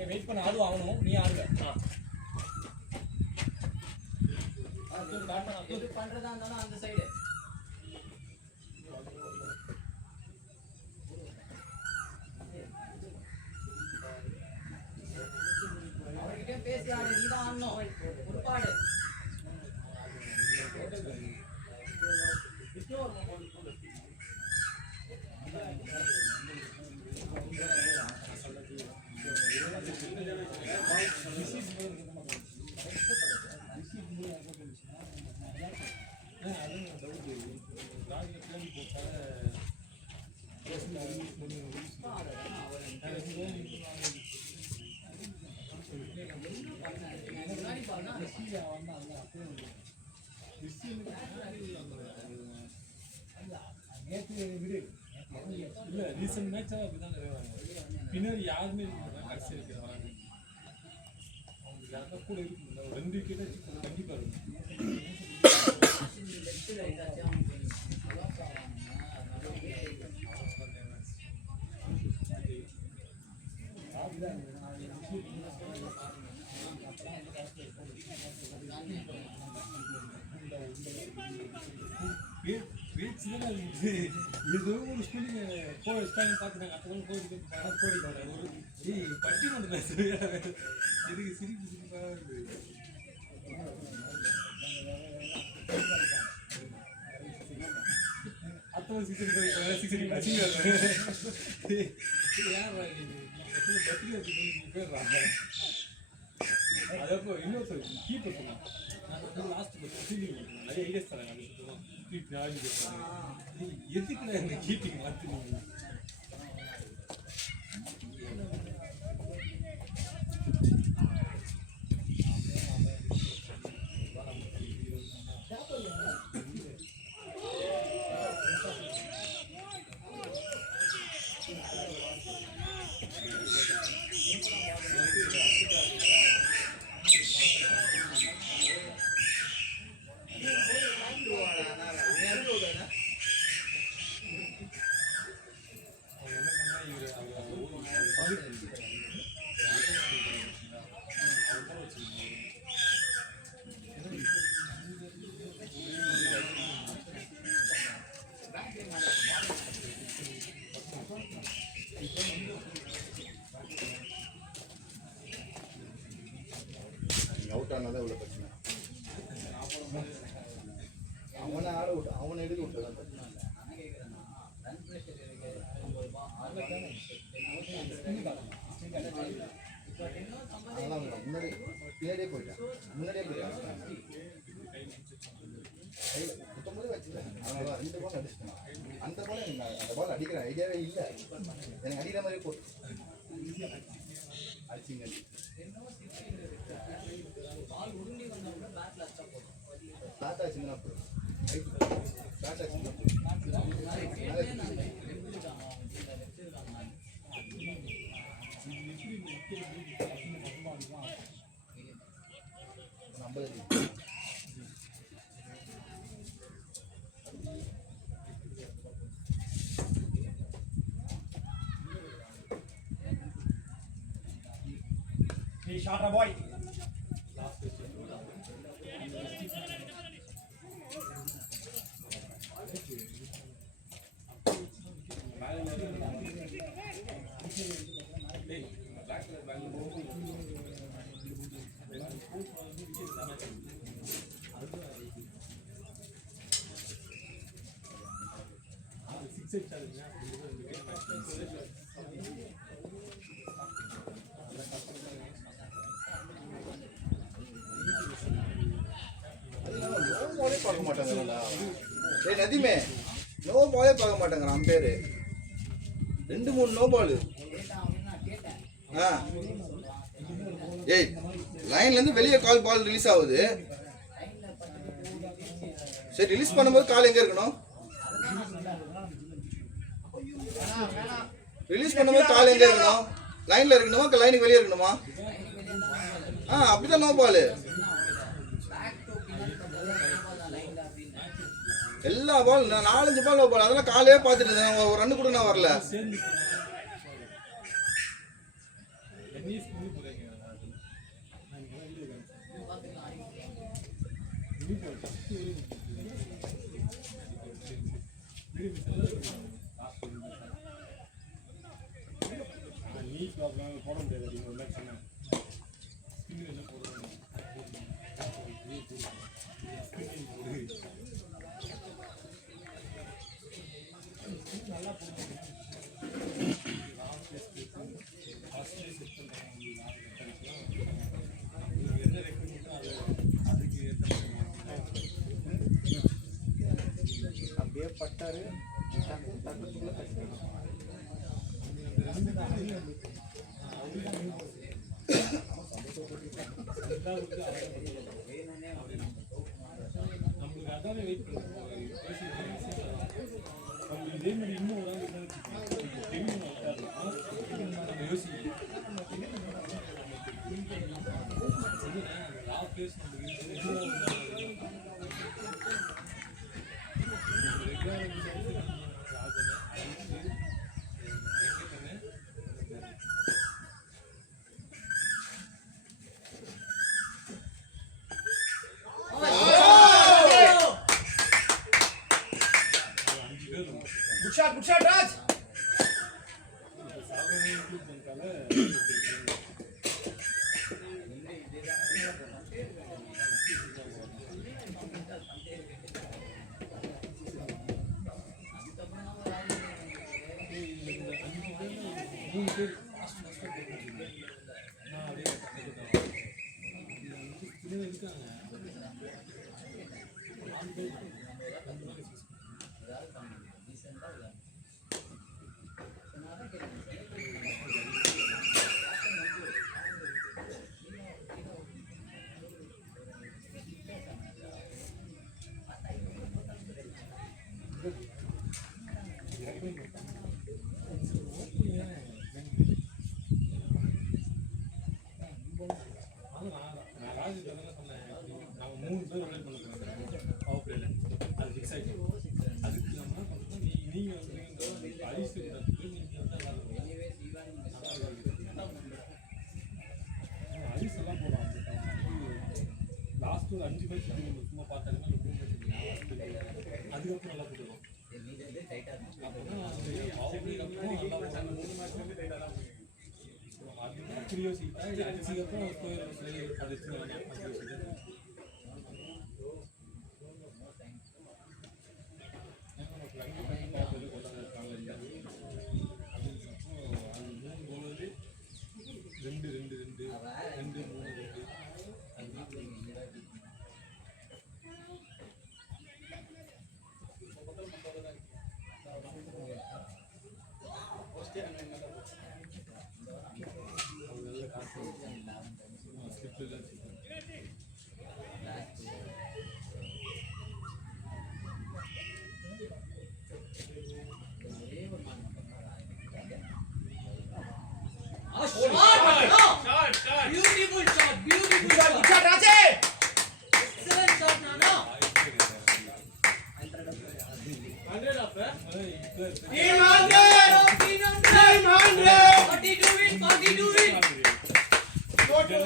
வெயிட் பண்ண ஆடு வாங்கணும் நீ ஆடுங்க இது பண்றதா இருந்தாலும் அந்த சைடு அவர்கிட்ட பேசி ஆடு நீதான் ஆடணும் உட்பாடு இல்லை ரீசன்ட் மேட்சாக அப்படி தான் நிறைய பின்னாடி யாருமே இருக்க மாட்டாங்க கடைசி இருக்கிற வராங்க அவங்க யாருன்னா கூட இருக்குல்ல ஒரு 2 விக்கெட் கண்டிப்பாக இருக்கும் ஏதோ ஒரு ஸ்கூலிங்க கோழிங்க பார்த்துட்டாங்க அப்போ கோழி பட்டி கொண்டு இதுக்கு சிரிப்பு சிரிப்பாக இருக்குது அத்தனை சிக்ஸடி யார் பட்டி போயிடுறாங்க அதப்போ இன்னொருத்தர் கீப்பர் சொன்னாங்க நான் லாஸ்ட் ஃபீலிங் நிறைய ஐடியாஸ் தராங்க எதுக்குல இந்த கீப்பிங் மாற்றுனீங்க அவுட் ஆனாதான் இவ்வளோ பிரச்சனை அவனை ஆட விட்டு அவனை எடுக்க விட்டுதான் பிரச்சனை அதெல்லாம் முன்னாடி பின்னாடியே போயிட்டான் முன்னாடியே போயிட்டான் சுத்தம்போது வச்சுட்டேன் அதனால 2 பால் அடிச்சிட்டேன் அந்த பால் எனக்கு அந்த பால் அடிக்கிற ஐடியாவே இல்லை எனக்கு அடிக்கிற மாதிரி போட்டு அடிச்சிங்க பேட் ஆச்சுன்னா பேட் ஆச்சுன்னா Shot boy. பார்க்க மாட்டாங்க நதிமே நோ பாலே பார்க்க மாட்டாங்க அம்பேரு 2-3 நோ பால் ஏய் லைன்ல இருந்து வெளியே பால் ரிலீஸ் ஆகுது சரி ரிலீஸ் பண்ணும்போது கால் எங்க இருக்கணும் ரிலீஸ் பண்ணும்போது கால் எங்க இருக்கணும் லைன்ல இருக்கணுமா லைனுக்கு வெளியே இருக்கணுமா அப்படிதான் நோ பால் எல்லா பால் 4-5 பால் பால் அதெல்லாம் காலையே பார்த்துட்டு இருந்தேன் ஒரு ரன்னு கூட நான் வரல போட முடியாது அப்படியே பட்டாரு நம்மளுக்கு அதானே வெயிட் பண்ணுவோம் இதே மாதிரி இன்னும் ஒரு ஆள் இருந்தா வச்சுக்கோங்க. தெரியும் விட்டாருன்னா நம்ம யோசிக்கணும். லா கேஸ் நம்ம Good shot, Raj. லாஸ்ட் ஒரு 5 மேட்ச் சும்மா பார்த்தாங்கன்னா அதுக்கப்புறம் நல்லா போடுவோம். அப்படி யோசிக்கிட்டா அதுக்கப்புறம் Beautiful shot, beautiful shot. Good shot, Raj. Excellent shot, Nana. 100 of Team 100. Team 100. 42 win, 42 win. 4 to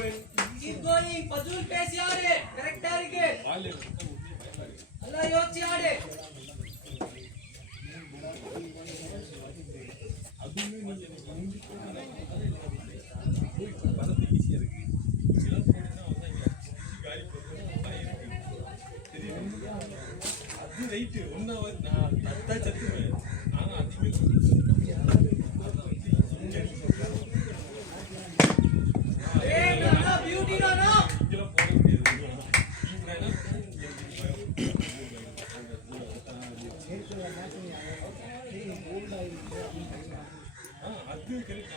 win. Keep going. Pazul pace yaade. Correct ஆருக்கு. நல்லா யோசிச்சு ஆடு. அது ரைட்டு ஒன்றாவது நான் தத்தா சத்துவேன். ஆனால் அதிகமாக Beauty Nana. இதெல்லாம் போட முடியாது. அது கரெக்ட்.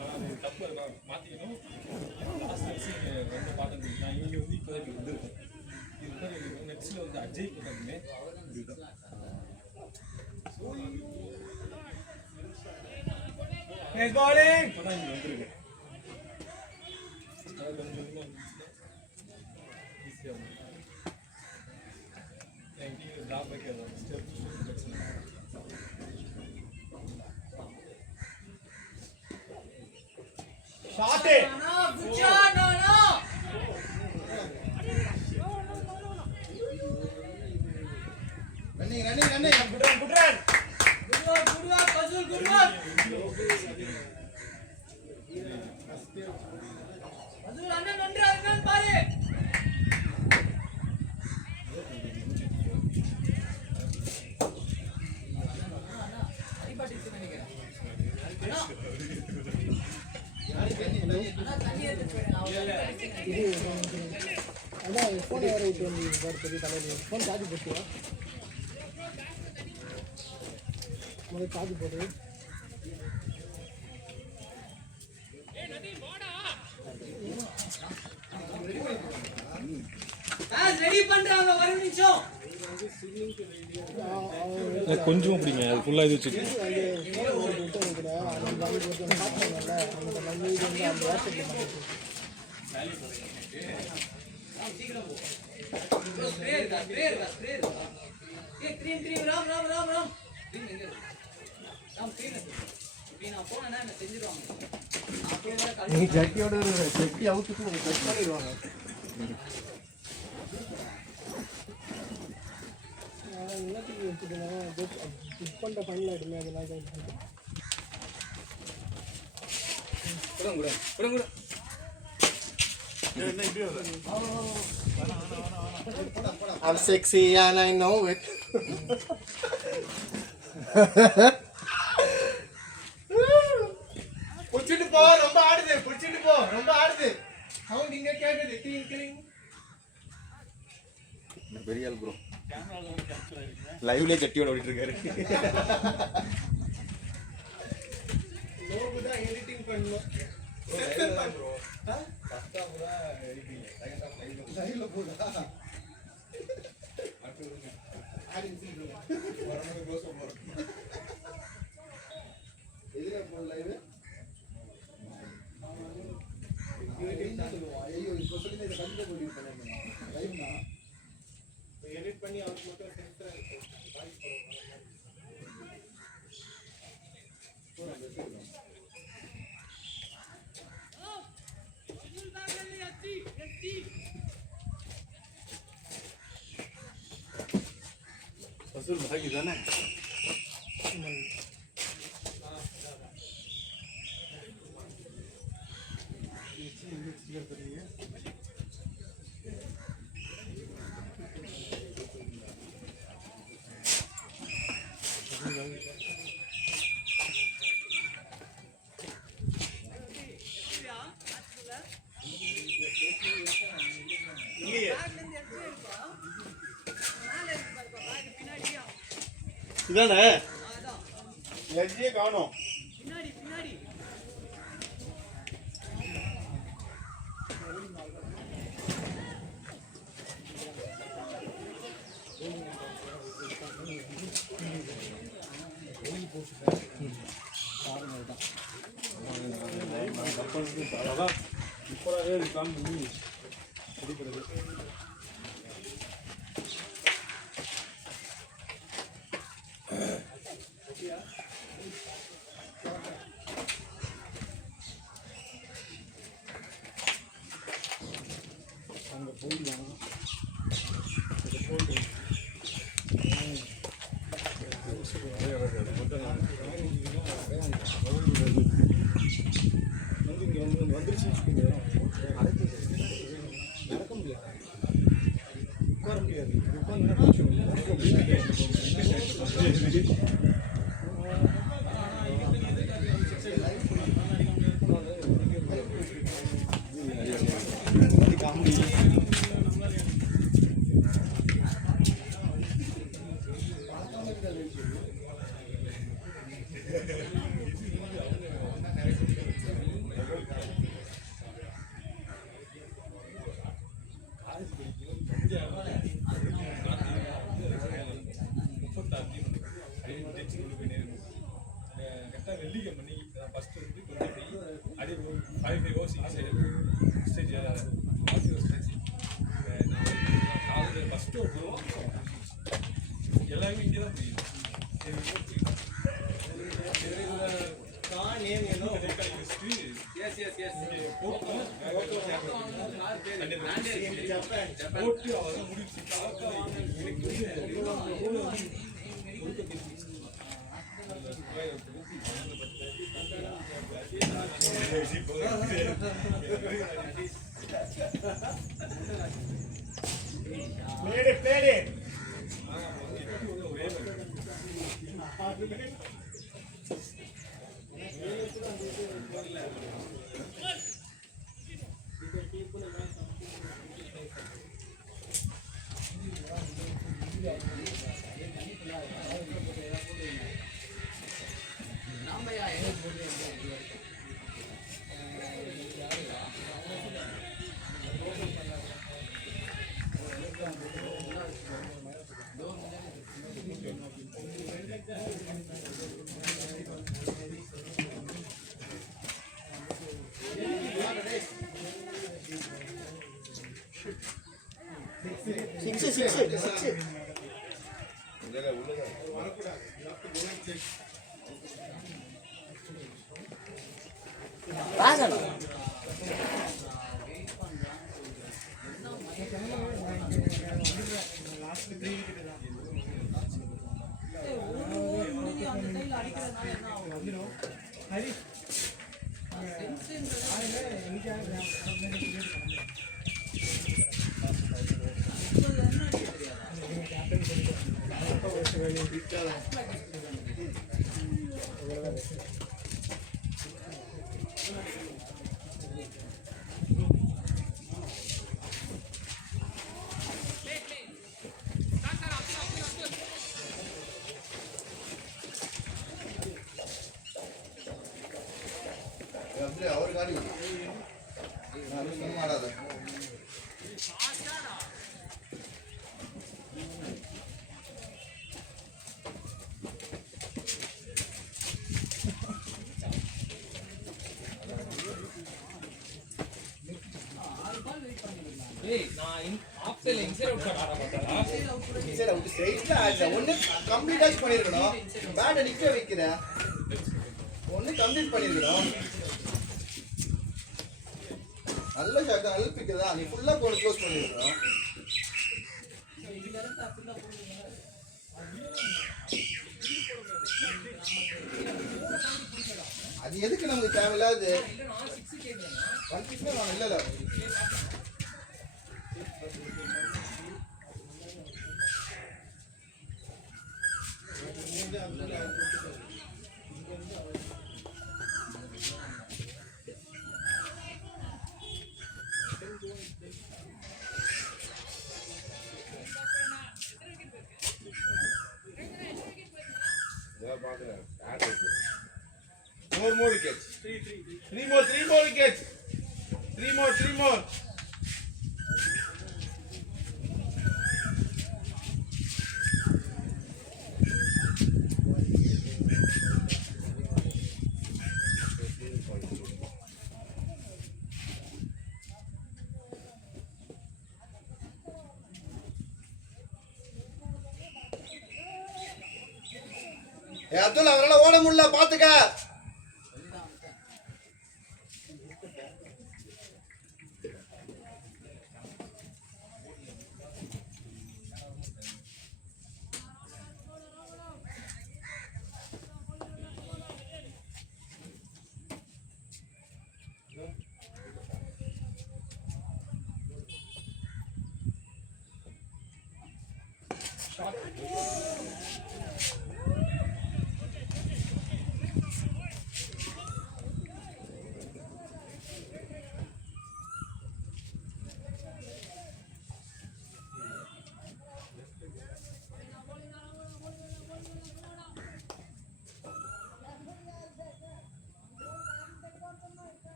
நான் தப்பு நான் மாற்றிக்கணும். லாஸ்ட் ரொம்ப பார்த்து நான் இங்கே வந்து இப்போ தான் வந்துருக்கேன். இது நெக்ஸ்ட்டில் வந்து அஜய் பண்ணாலுமே இதுதான். Nice bowling. இப்போ தான் இங்கே வந்திருக்கேன். கொஞ்சம் ஈஸியாக எங்கேயும் ட்ராப் வைக்காது. ஸ்டெப் பிரச்சனை. Shot. Nana, good shot, Nana. Running. Good run. Good work, Pazul, good work. Pazul, அண்ணன் அண்ணன் பாரு. அடிபட்டுச்சு நினைக்கிறேன். அண்ணா தண்ணி எடுத்து போயிடுங்க. அதான் ஃபோனை வேறு விட்டு வந்து பெரிய தலைவர் ஃபோன் சார்ஜ் போட்டியா முதல்ல சார்ஜ் போட்டு ரெடி பண்றாங்க ஒரு நிமிஷம். கொஞ்சம் பிடிங்க அது ஃபுல்லாக இது வச்சுட்டு ஸ்ப்ரே இருக்கா ஏய் க்ரீம் ராம் க்ரீம் எங்க இருக்கு ராம் க்ரீம் இப்படி நான் போனேன்னா என்ன செஞ்சிருவாங்க நான் போய் வர நீ ஜட்டியோட ஜட்டி அவுத்துட்டு கட் பண்ணிடுவாங்க. என்னத்துக்கு வச்சுக்கணும் புக் பண்ணுற ஃபைனல் ஆகிடுமே அதெல்லாம் I'm sexy and I know it. புடிச்சிட்டு போ ரொம்ப ஆடுது சவுண்ட் இங்க கேக்குது கிளிங் பெரிய ஆள் ப்ரோ லைவ்லயே ஜட்டியோட ஓடிட்டு இருக்காரு. லோகோ தான் எடிட்டிங் பண்ணனும். ப்ரோ ஃபர்ஸ்ட் ஆஃப் தான் எடிட்டிங் செகண்ட் ஆஃப் லைவ்ல போடுடா. ஆடிங் சீன் வரணும் க்ளோஸ் போறோம். எதுல போற லைவ்? ஐயோ இப்போ சொல்லுங்க இத கண்டிப்பா போடி பண்ணேன். லைவ்னா எடிட் பண்ணி அவருக்கு மட்டும் சென்டர் வாய்ஸ் போடுறோம். வசூல் பாக்கி தானே இதானே எஜ்ஜே காணோம். இப்போவே இருக்காம பிடிக்கிறது அங்கே போயிடலாம். வந்து இங்கே வந்துருச்சு நடக்க முடியாது, உட்கார முடியாது. எல்லாருமே இங்கே தான் தெரியும். போட்டு அவரை முடிச்சு அவர் காடி மாறாத ஏய் நான் ஆஃப் சைடுல இன்சைட் அவுட் ஷாட் ஆட மாட்டேனா சரி அவுட் ஸ்ட்ரைட்ல ஆடல ஒண்ணு கம்ப்ளீட்டா பண்ணிருக்கணும் பேட்டை நிக்க வைக்கிற ஒண்ணு கம்ப்ளீட் பண்ணிருக்கணும் நல்ல ஷாட் நல்ல பிக் தான் நீ ஃபுல்லா போன் க்ளோஸ் பண்ணிருக்கணும் அது எதுக்கு நமக்கு தேவையில்லாது 1 நான் இல்ல More wickets. Three more wickets. Three more. Abdul அவரால ஓட முடியல பாத்துக்க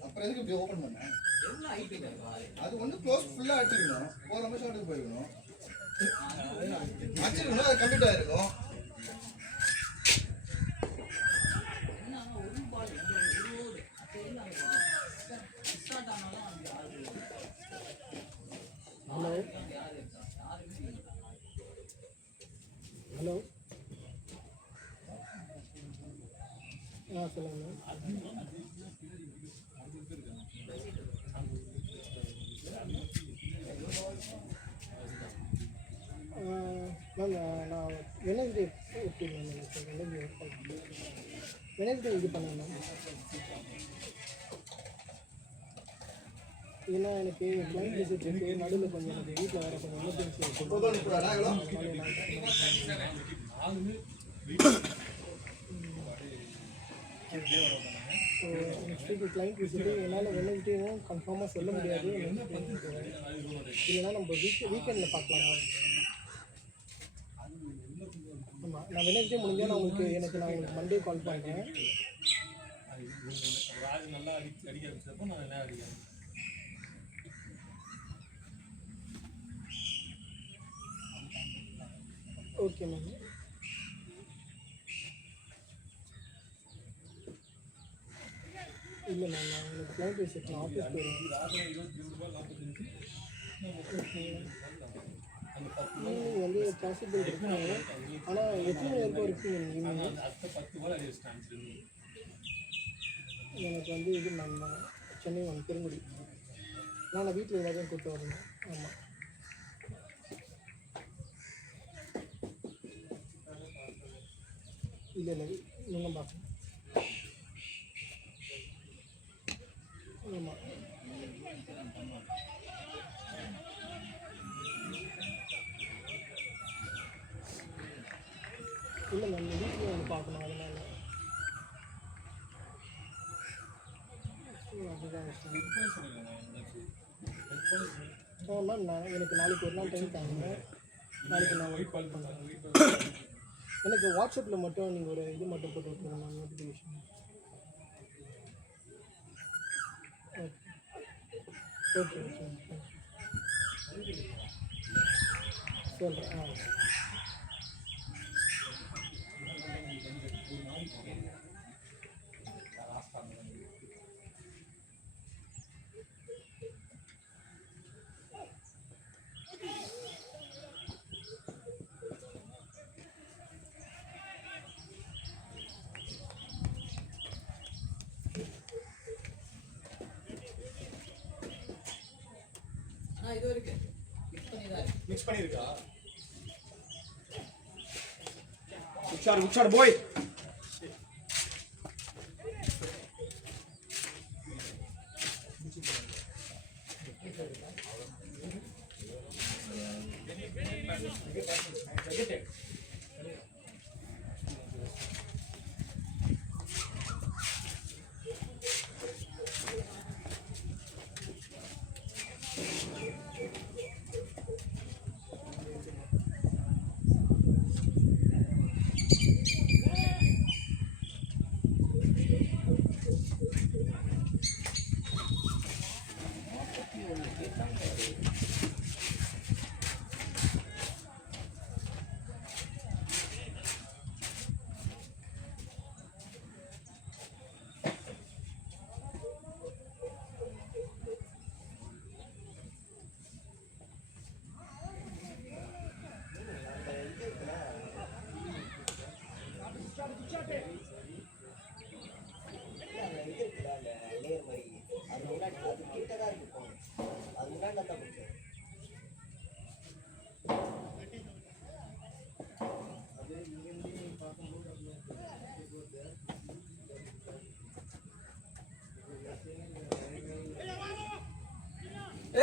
அப்புறம் எதுக்கு இப்படி ஓபன் பண்ண அது ஒண்ணு க்ளோஸ் ஃபுல்லா அடிச்சிடணும் 4 நிமிஷம் ஷாட்டுக்கு போயிடணும் அடிச்சிடணும் அது கம்ப்ளீட் ஆயிருக்கும் ஹலோ சொல்லுங்க மேம் நான் வெனஸ்டே ஓகே மேம் எனக்கு வெனஸ்டே இது பண்ணேன் மேம் ஏன்னா எனக்கு கிளைண்ட் விசிட் இருக்கு நடுவில் கொஞ்சம் எனக்கு வீட்டில் வேறு கொஞ்சம் emergency so next week client visit என்னால் வெனஸ்டேவும் கன்ஃபார்மாக சொல்ல முடியாது இல்லைன்னா நம்ம வீக்கெண்டில் பார்க்கலாமா ஆமாம் நான் வெனஸ்டே முடிஞ்சால் நான் உங்களுக்கு மண்டே கால் பண்ணுறேன் ராஜ் நல்லா அடிக்க ஆரம்பிச்சப்போ நான் என்ன அடிக்கிறேன் ஓகே மேம். இல்லை மேம், நான் உங்களுக்கு கிளைண்ட் விசிட் நான் ஆஃபீஸ் போயிருவேன். ஈவினிங் வந்து பாசிபிள் இருக்குங்க, ஆனால் எத்தனை மணி வரைக்கும் இருக்குங்க ஈவினிங்? எனக்கு வந்து இது மேம் சென்னை ஒன் பெருங்குடி. நான் வீட்டில் எல்லாத்தையும் கூப்பிட்டு வரணும். ஆமாம். இல்லை நீங்கள் பார்க்கணும். ஆமாம். இல்லை மேம், வீட்டில் வந்து பார்க்கணும், அதனால மேம் நான் எனக்கு நாளைக்கு ஒரு நாள் டைம் தாங்க. நாளைக்கு நான் உங்களுக்கு கால் பண்ணுறேன். எனக்கு வாட்ஸ்அப்பில் மட்டும் நீங்கள் ஒரு இது மட்டும் போட்டு விட்டுருங்க ma'am, notification. Okay okay okay சொல்கிறேன். இது இருக்கு மிக்ஸ் பண்ணியிருக்கா? உச்சாடு போய்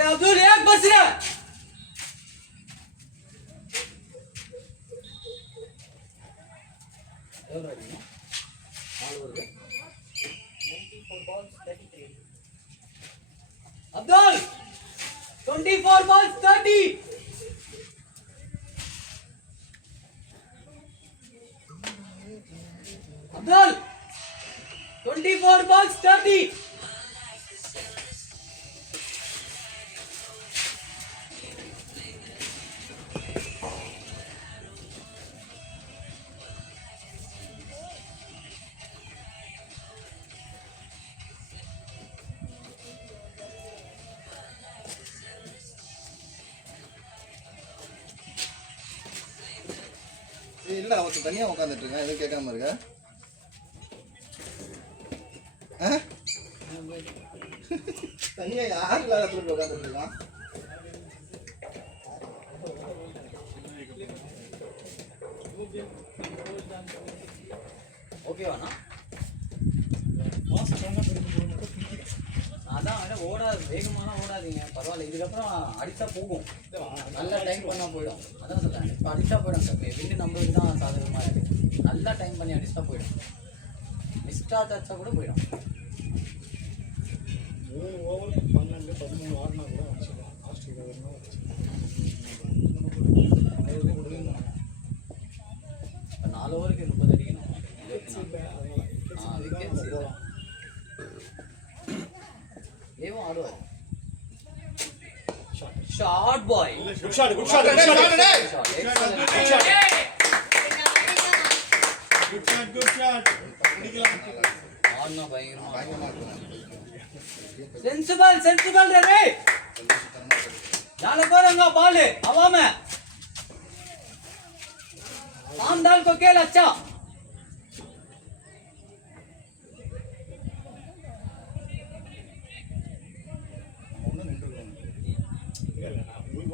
अब्दुल एक बस रे 24 balls 30. Abdul 24 balls 30. இல்லை அவருக்கு தனியாக உட்காந்துட்டு இருக்கேன், எதுவும் கேட்காம இருக்க. தனியாக யார் இல்லாத இடத்துல உட்காந்துட்டு இருக்கான். ஓகேவாண்ணா? அதான் ஓடாது, வேகமாலாம் ஓடாதீங்க, பரவாயில்ல. இதுக்கப்புறம் அடித்தா போகும், நல்லா டைம் பண்ணால் போயிடும். அதான் சொல்கிறேன், இப்போ அடித்தா போயிடும் சார். விண்டு நம்மளுக்கு தான் சாதகமாக இருக்குது. நல்லா டைம் பண்ணி அடித்தா போயிடும். மிஸ்டாச் அடித்தா கூட போயிடும். 3 ஓவர் 12 13 ஆடினா கூட வச்சுக்கலாம். ஆஸ்திரேலியா இப்போ 4 ஓவருக்கு 30 அடிக்கணும். விக்கெட்ஸ் ஏவோ ஆடுவார். Short boy, good shot, good shot, good shot, good shot. ஆடுனா பயங்கரமா பயங்கரமா இருக்கும். சென்சிபிள் ரே जाने पर अंगा बॉल है हवा में आमदाल को खेल अच्छा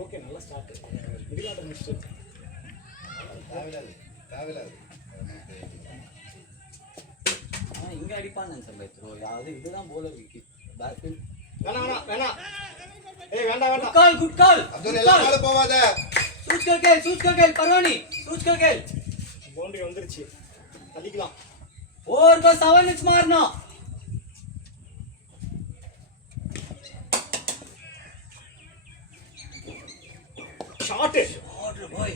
ஓகே நல்லா ஸ்டார்ட் இதுக்காக மிஸ்டேக் தேவையில்லாது இங்க அடிப்பான்னு நினைச்சேன் ப்ரோ யாவது இதுதான் போலருக்கு பேட் வேணாம் ஏய் வேண்டாம் गुड कॉल அப்துல் எல்லாம் மேல போவாத सूच कर खेल परवानी सूच कर खेल பவுண்டரி வந்துருச்சு அடிக்கலாம் और को 7 इंच मारना ஷாட் भाई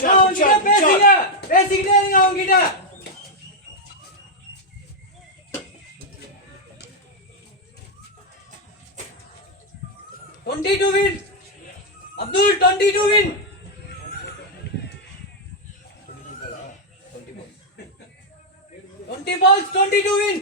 ஷாட் பேசிக்கிட்டே இருங்க அவங்க கிட்ட $22 win Abdul 22 win 20 balls 22 win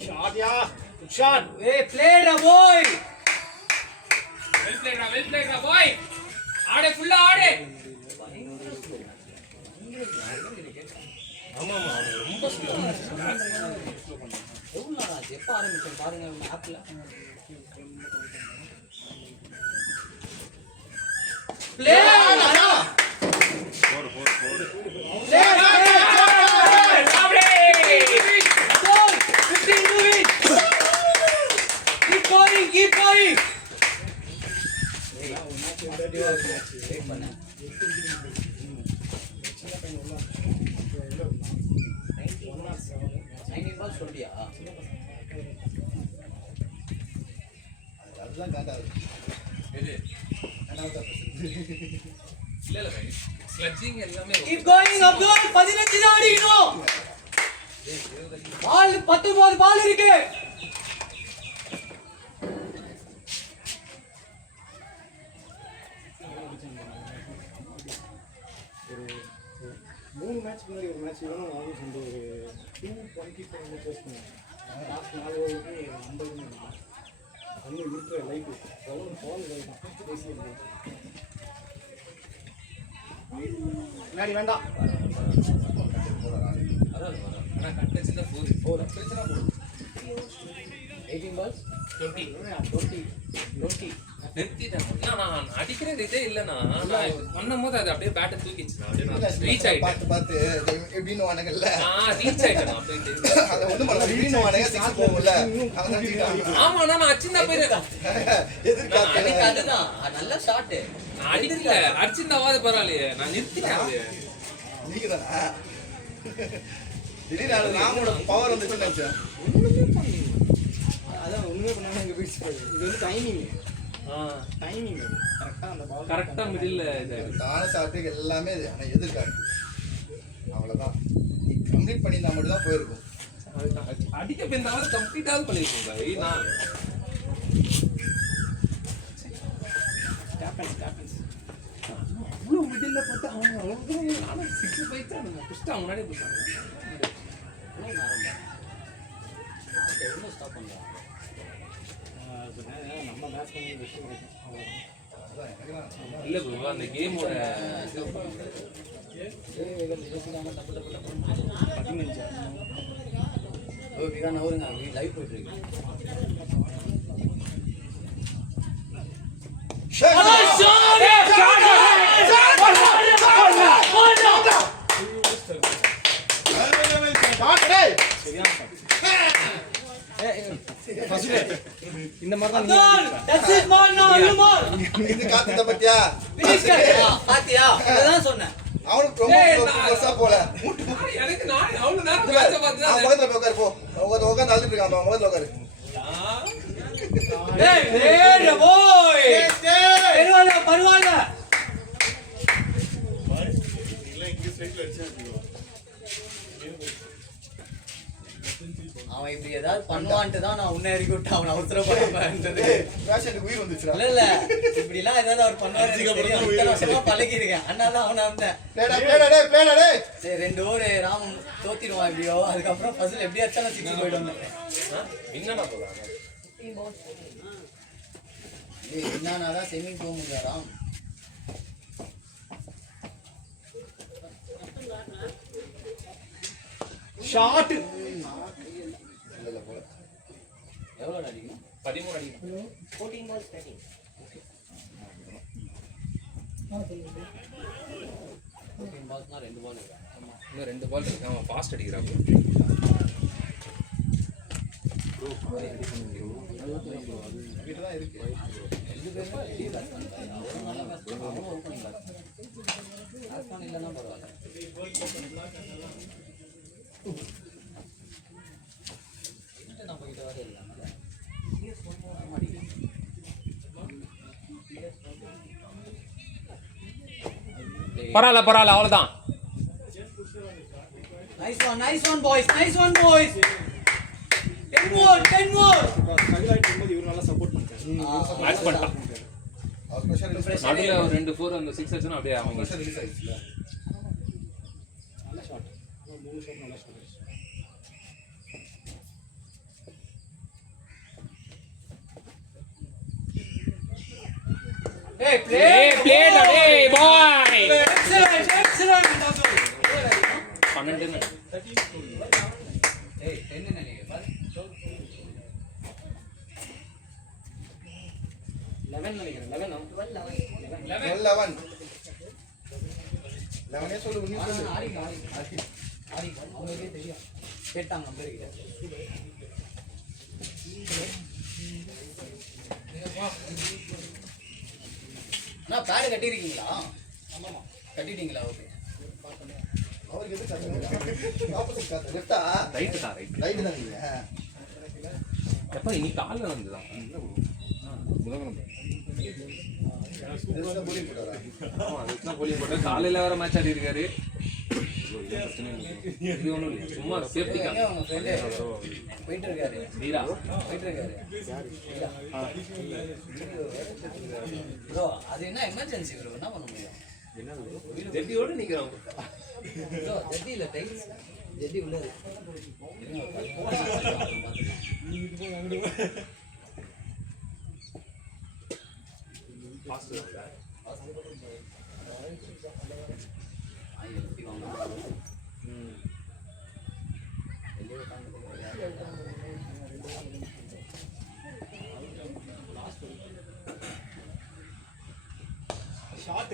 shot yeah shot hey played a boy well played ரா பாய் ஆடு ஃபுல்லா ஆடு எவ்வளோ நாள் எப்போ ஆரம்பிச்சோம் பாருங்க ஆப்ல பிளே keep going அதெல்லாம் காட்டாது இது இல்ல பை ஸ்லட்ஜிங் எல்லாமே keep going Abdul 15 தான் அடிக்கணும் பால் 19 பால் இருக்கு மூணு மேட்ச் முன்னாடி ஒரு மேட்ச் இவனும் நானும் சேர்ந்து ஒரு 225 மேட்சஸ் பண்ணேன் லாஸ்ட் 4 ஓவருக்கு 50 பண்ணி இருக்கிற லைஃப் எவ்வளோ ஃபால் தான் பேசியிருந்தேன் முன்னாடி வேண்டாம் ஆனா கட்டச்சில 4 பிரச்சனை போகுது 18 balls 20 நிறுத்திட்டேன் நான் அடிக்கிறது இதே இல்லைண்ணா நான் பண்ணும்போது அது அப்படியே பேட்டை தூக்கிச்சு ரீச் ஆயிட்டேன் பார்த்து பார்த்து எப்படின்னு வானங்கள்ல நான் ரீச் ஆயிட்டேன் அப்படியே அதை ஒண்ணும் பண்ணல எப்படின்னு வானங்க சிக்ஸ் போகும்ல அவன் தான் தூக்கிட்டான். ஆமாண்ணா நான் அச்சிருந்தா போயிரு எதிர்பார்த்து அதுதான் நல்ல ஷாட் நான் அடிக்கல அடிச்சிருந்தாவது பரவாயில்லையே நான் நிறுத்திட்டேன் அது நீங்க தானா திடீர்னு அது ராமோட பவர் வந்துச்சுன்னு நினைச்சேன் அதான் ஒன்றுமே பண்ணாமல் எங்கள் வீட்டு போயிடுது இது வந்து டைமிங் அது கரெக்டாக அந்த பால் கரெக்டா மிடில் இது தான சாப்பிட்டு எல்லாமே இது ஆனால் எதிர்காட்டு அவ்வளோதான் நீ கம்ப்ளீட் பண்ணியிருந்தா மட்டும் தான் போயிருக்கும் அடிக்க போயிருந்தாவது கம்ப்ளீட்டாவது பண்ணிருக்கோம் பாய் நான் அவ்வளோ மிடில் போட்டு அவங்க அவ்வளோ நானும் 6 போயிட்டு ஃபஸ்ட்டு அவங்க முன்னாடியே போயிட்டாங்க எவ்வளோ ஸ்டாப் பண்ணுறோம் நம்ம மேட்ச் பண்ணி விஷயம் கிடைக்கும் அவ்வளோதான் இல்ல ப்ரோ அந்த கேமோட 15 அவருங்க லைவ் போயிட்டு இருக்கு இந்த மாதிரி தான் இது காத்துட்ட பத்தியா பாத்தியா அதான் சொன்னேன் அவனுக்கு ரொம்ப பெருசா போல எனக்கு நான் அவ்வளவு நேரம் மேட்சை பார்த்து அவன் பக்கத்துல போய் உட்காரு போ உட்காந்து அழுதுட்டு இருக்கான் அவன் பக்கத்துல உட்காரு பரவாயில்ல அவன் இப்படி ஏதாவது பண்ணுவான்ட்டு தான் நான் உன்னை இறக்கி விட்டு அவன் அவசரப்படாம இருந்தது. பேஷண்ட்டுக்கு உயிர் வந்துச்சுடா. இல்ல இப்படி எல்லாம் ஏதாவது அவர் பண்ணுவாரு இத்தனை வருஷமா பழகிருக்கேன். அதனால அவனை வந்தேன். சரி 2 ஓவர் ராம் தோத்திடுவான் எப்படியோ. அதுக்கப்புறம் ஃபர்ஸ்ட் எப்படியாச்சும் 6 போயிடும். என்னடா போறாங்க என்னன்னாதான் செமி போகுங்க ராம். ஷாட் எவ்வளோ அடிக்கணும்? 13 அடிக்கணும். 14 balls batting. 14 பால்ஸ்னா 2 பால் இருக்கு. இன்னும் 2 பால் இருக்கு. அவன் ஃபாஸ்ட் அடிக்கிறான். வீட்டுதான் இருக்கு. 2 பேருமே வெளியே பேட் பண்ணிட்டாங்க. அவரும் நல்லா பேட் பண்ணுவாங்க. அவரும் ஓப்பனிங் பேட் பண்ணுவாங்க. இல்லைன்னா பரவாயில்ல. நம்ம கிட்ட வர இல்லை. பரவாயில்ல அவ்வளவுதான். Nice one boys. 10 more. தகுதாயிட்டு இருக்கும்போது இவர் நல்லா சப்போர்ட் பண்ணிட்டாரு. மேட்ச் பண்ணிட்டான். நடுவில் ஒரு 2 4 அந்த 6 அடிச்சா அப்படியே அவங்க நல்ல ஷாட். 3 ஷாட் நல்ல shot. Hey, play boy. Excellent. 12 Hey, 10 நினைங்க பாரு. 11 நினைக்கிறேன். 11 11 சொல்லு உன்னை சொல்லு. ஆடி அவங்களுக்கே தெரியும். கேட்டாங்க நம்ம பேர்கிட்ட. அண்ணா பேடு கட்டியிருக்கீங்களா? ஆமாம்மா கட்டிட்டீங்களா? ஓகே. அவருக்கு எது காத்து? ஆப்போசிட் காத்து. லெஃப்டா? ரைட் தான். ரைட் தான் நீங்க. எப்ப இன்னைக்கு காலைல வந்துதான். புதன்கிழமை. இதுல போலிங் போட்டாரா? ஆமா அதுதான் போலிங் போட்டு காலையில வர மேட்ச் ஆடி இருக்காரு. இது ஒண்ணும் இல்ல. சும்மா சேஃப்டிக்காக. உங்க ஃப்ரெண்ட் போயிட்டு இருக்காரு. நீரா போயிட்டு இருக்காரு. ப்ரோ அது என்ன எமர்ஜென்சி ப்ரோ? என்ன பண்ண முடியும்? ஜெட்டியோட நிக்கிறோம். ப்ரோ ஜெட்டி இல்ல டைல்ஸ். ஜெட்டி உள்ள இருக்கு. ஷாட்.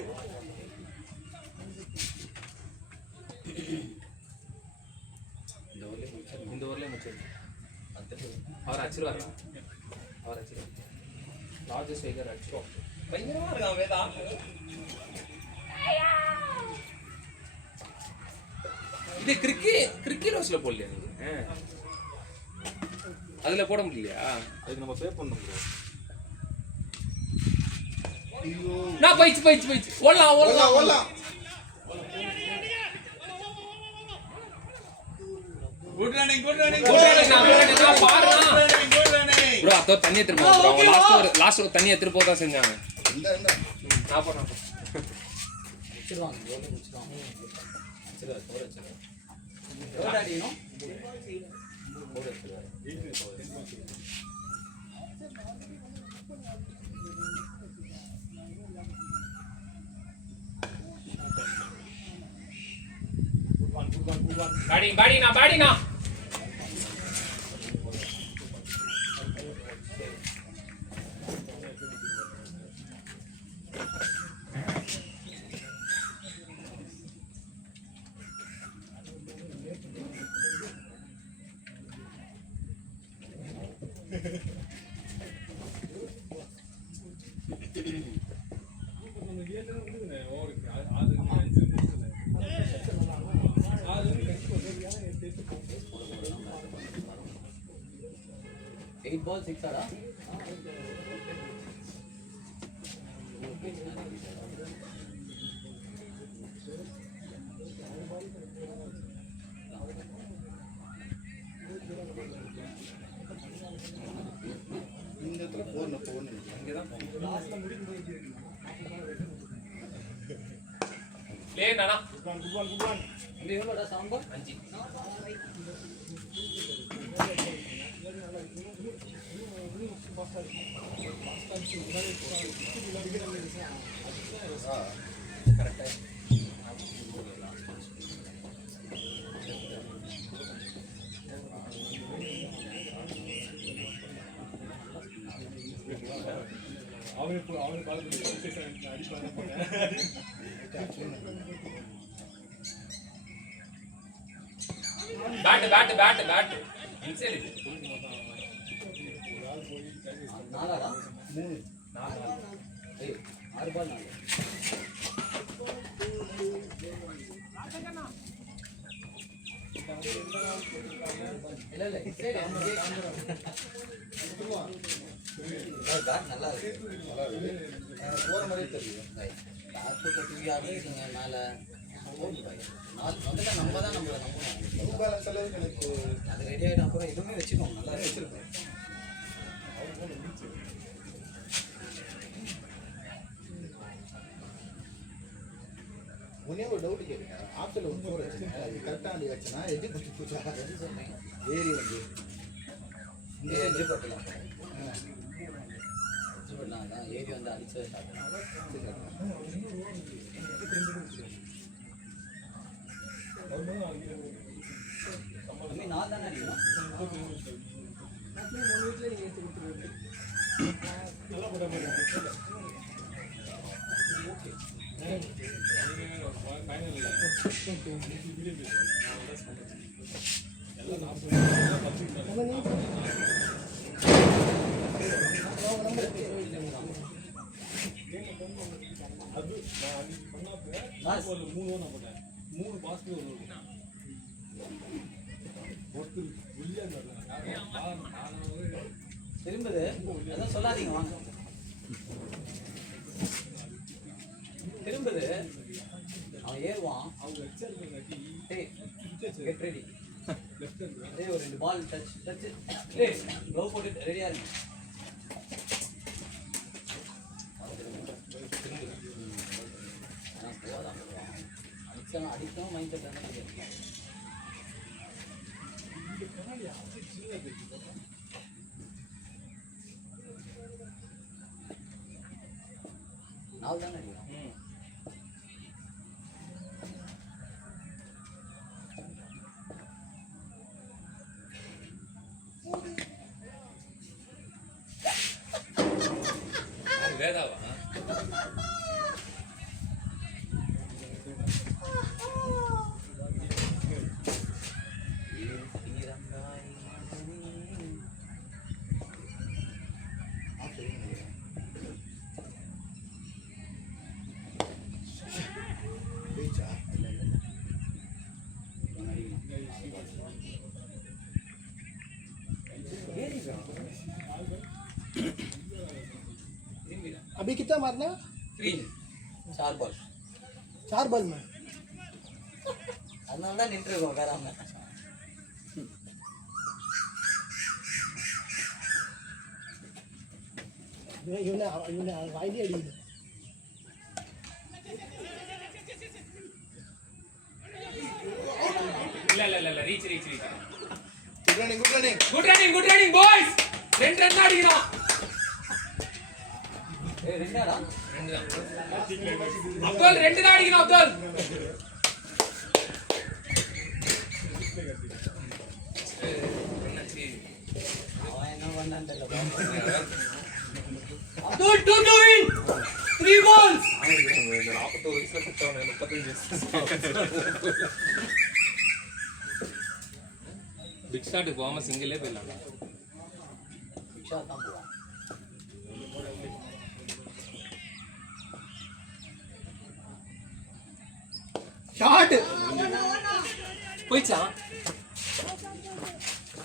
இந்த ஊர்லயே முடிச்சிருக்கோம். அவர் அடிச்சிருவாரு. ராஜேஷ் சேகர் அடிச்சிரும். பயங்கரமா இருக்கான் வேதா. இது கிரிக்கெட் ஹவுஸ்ல போடலையா நீங்க? அதுல போட முடியலையா? அதுக்கு நம்ம பே பண்ணணும் ப்ரோ. நான் போயிச்சு. ஓடலாம். குட் ரன்னிங் ப்ரோ அதோ தண்ணி எடுத்து போ ப்ரோ. அவங்க லாஸ்ட் ஒரு தண்ணி எடுத்து போதா செஞ்சாங்க. இந்த நான் போறேன். முடிச்சிடுவாங்க. கோல் முடிச்சிடுவாங்க. வச்சிருவாரு. எவ்வளோ அடிக்கணும்? பாடினா எயிட் பால் 6 ஆடா? இடத்துல போகணும் போகணும் அங்கே தான் போகணும். லாஸ்ட்டில் முடிக்கும் போது லே நானா இது எவ்வளோடா சாம்பார்? 5 அவனுக்கு கால் பண்ணி அடிப்பாங்க பேட் இன்சைட் நாலாடா? 3 ஏய் 6 பால் 4. இல்ல இல்ல பேட் நல்லா இருக்கு. போற மாதிரி தெரியும். பேட் கட்டி ஆடிங்க மேல முதல்ல நம்ம தான் நம்மளை நம்பணும். பேலன்ஸ் எல்லாம் எனக்கு அது ரெடி ஆகிடும். அப்புறம் எதுவுமே வச்சுக்கோங்க, நல்லா வச்சிருக்கோம். ஒரே ஒரு டவுட் கேட்குங்க. ஆப்ஷனில் ஒரு ஃபோர் வச்சுருங்க, அது கரெக்டாக அப்படி வச்சுனா எது குச்சி பூச்சா எது சொன்னீங்க? ஏறி வந்து இங்கே எஜ்ஜு பட்டலாம். எஜ்ஜு பட்டலாம் தான் ஏறி வந்து அடிச்சு நாலு தானே அடிக்கலாம். அது நான் அன்னைக்கு பண்ணாப்ப ஒரு 3 நான் போட்டேன். 3 பாஸ்க்கு ஒரு ஒருத்தர் வில்லியம் திரும்புது. அதான் சொல்லாதீங்க, வாங்க. திரும்புது. அவன் ஏறுவான். அவங்க எக்ஸல் கட்டி கெட் ரெடி. ஒரு 2 பால் டச் க்ளவ் போட்டு ரெடியா இருக்கு. அடிக்கவும் மைண்ட் செட் நாலு தானே அடிக்கலாம். வேதாவா अभी कितना मारना? 3 4 பால் 4 बॉल में. அதனால தான் நின்றுருக்கோம் வராம. இவனை வாயிலே அடிக்குது. இல்ல reach good running good running boys. 2 run அடிக்கலாம். ஏய் ரெண்டாடா? 2 தான் அப்துல், 2 தான் அடிக்கணும் அப்துல். அவன் என்ன பண்ணான்னு தெரியல. Abdul 2 to win 3 balls. 41 வயசுல செத்தவனே 35 பிக் ஷாட் போகாம சிங்கிளே போயிடலாம். பிக் ஷாட் தான் போவான். ஷாட் போயிச்சா?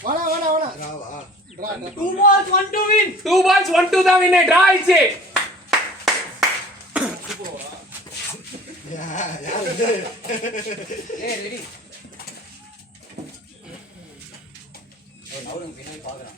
வாடா ராவா 2 balls 1 to win. 2 balls 1 to தான் வின். டிரா ஆயிச்சு. ஏய் ரெடி. நவுருங்க பின்னாடி பார்க்குறான்.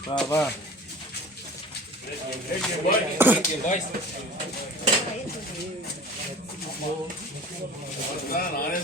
வா வா நானே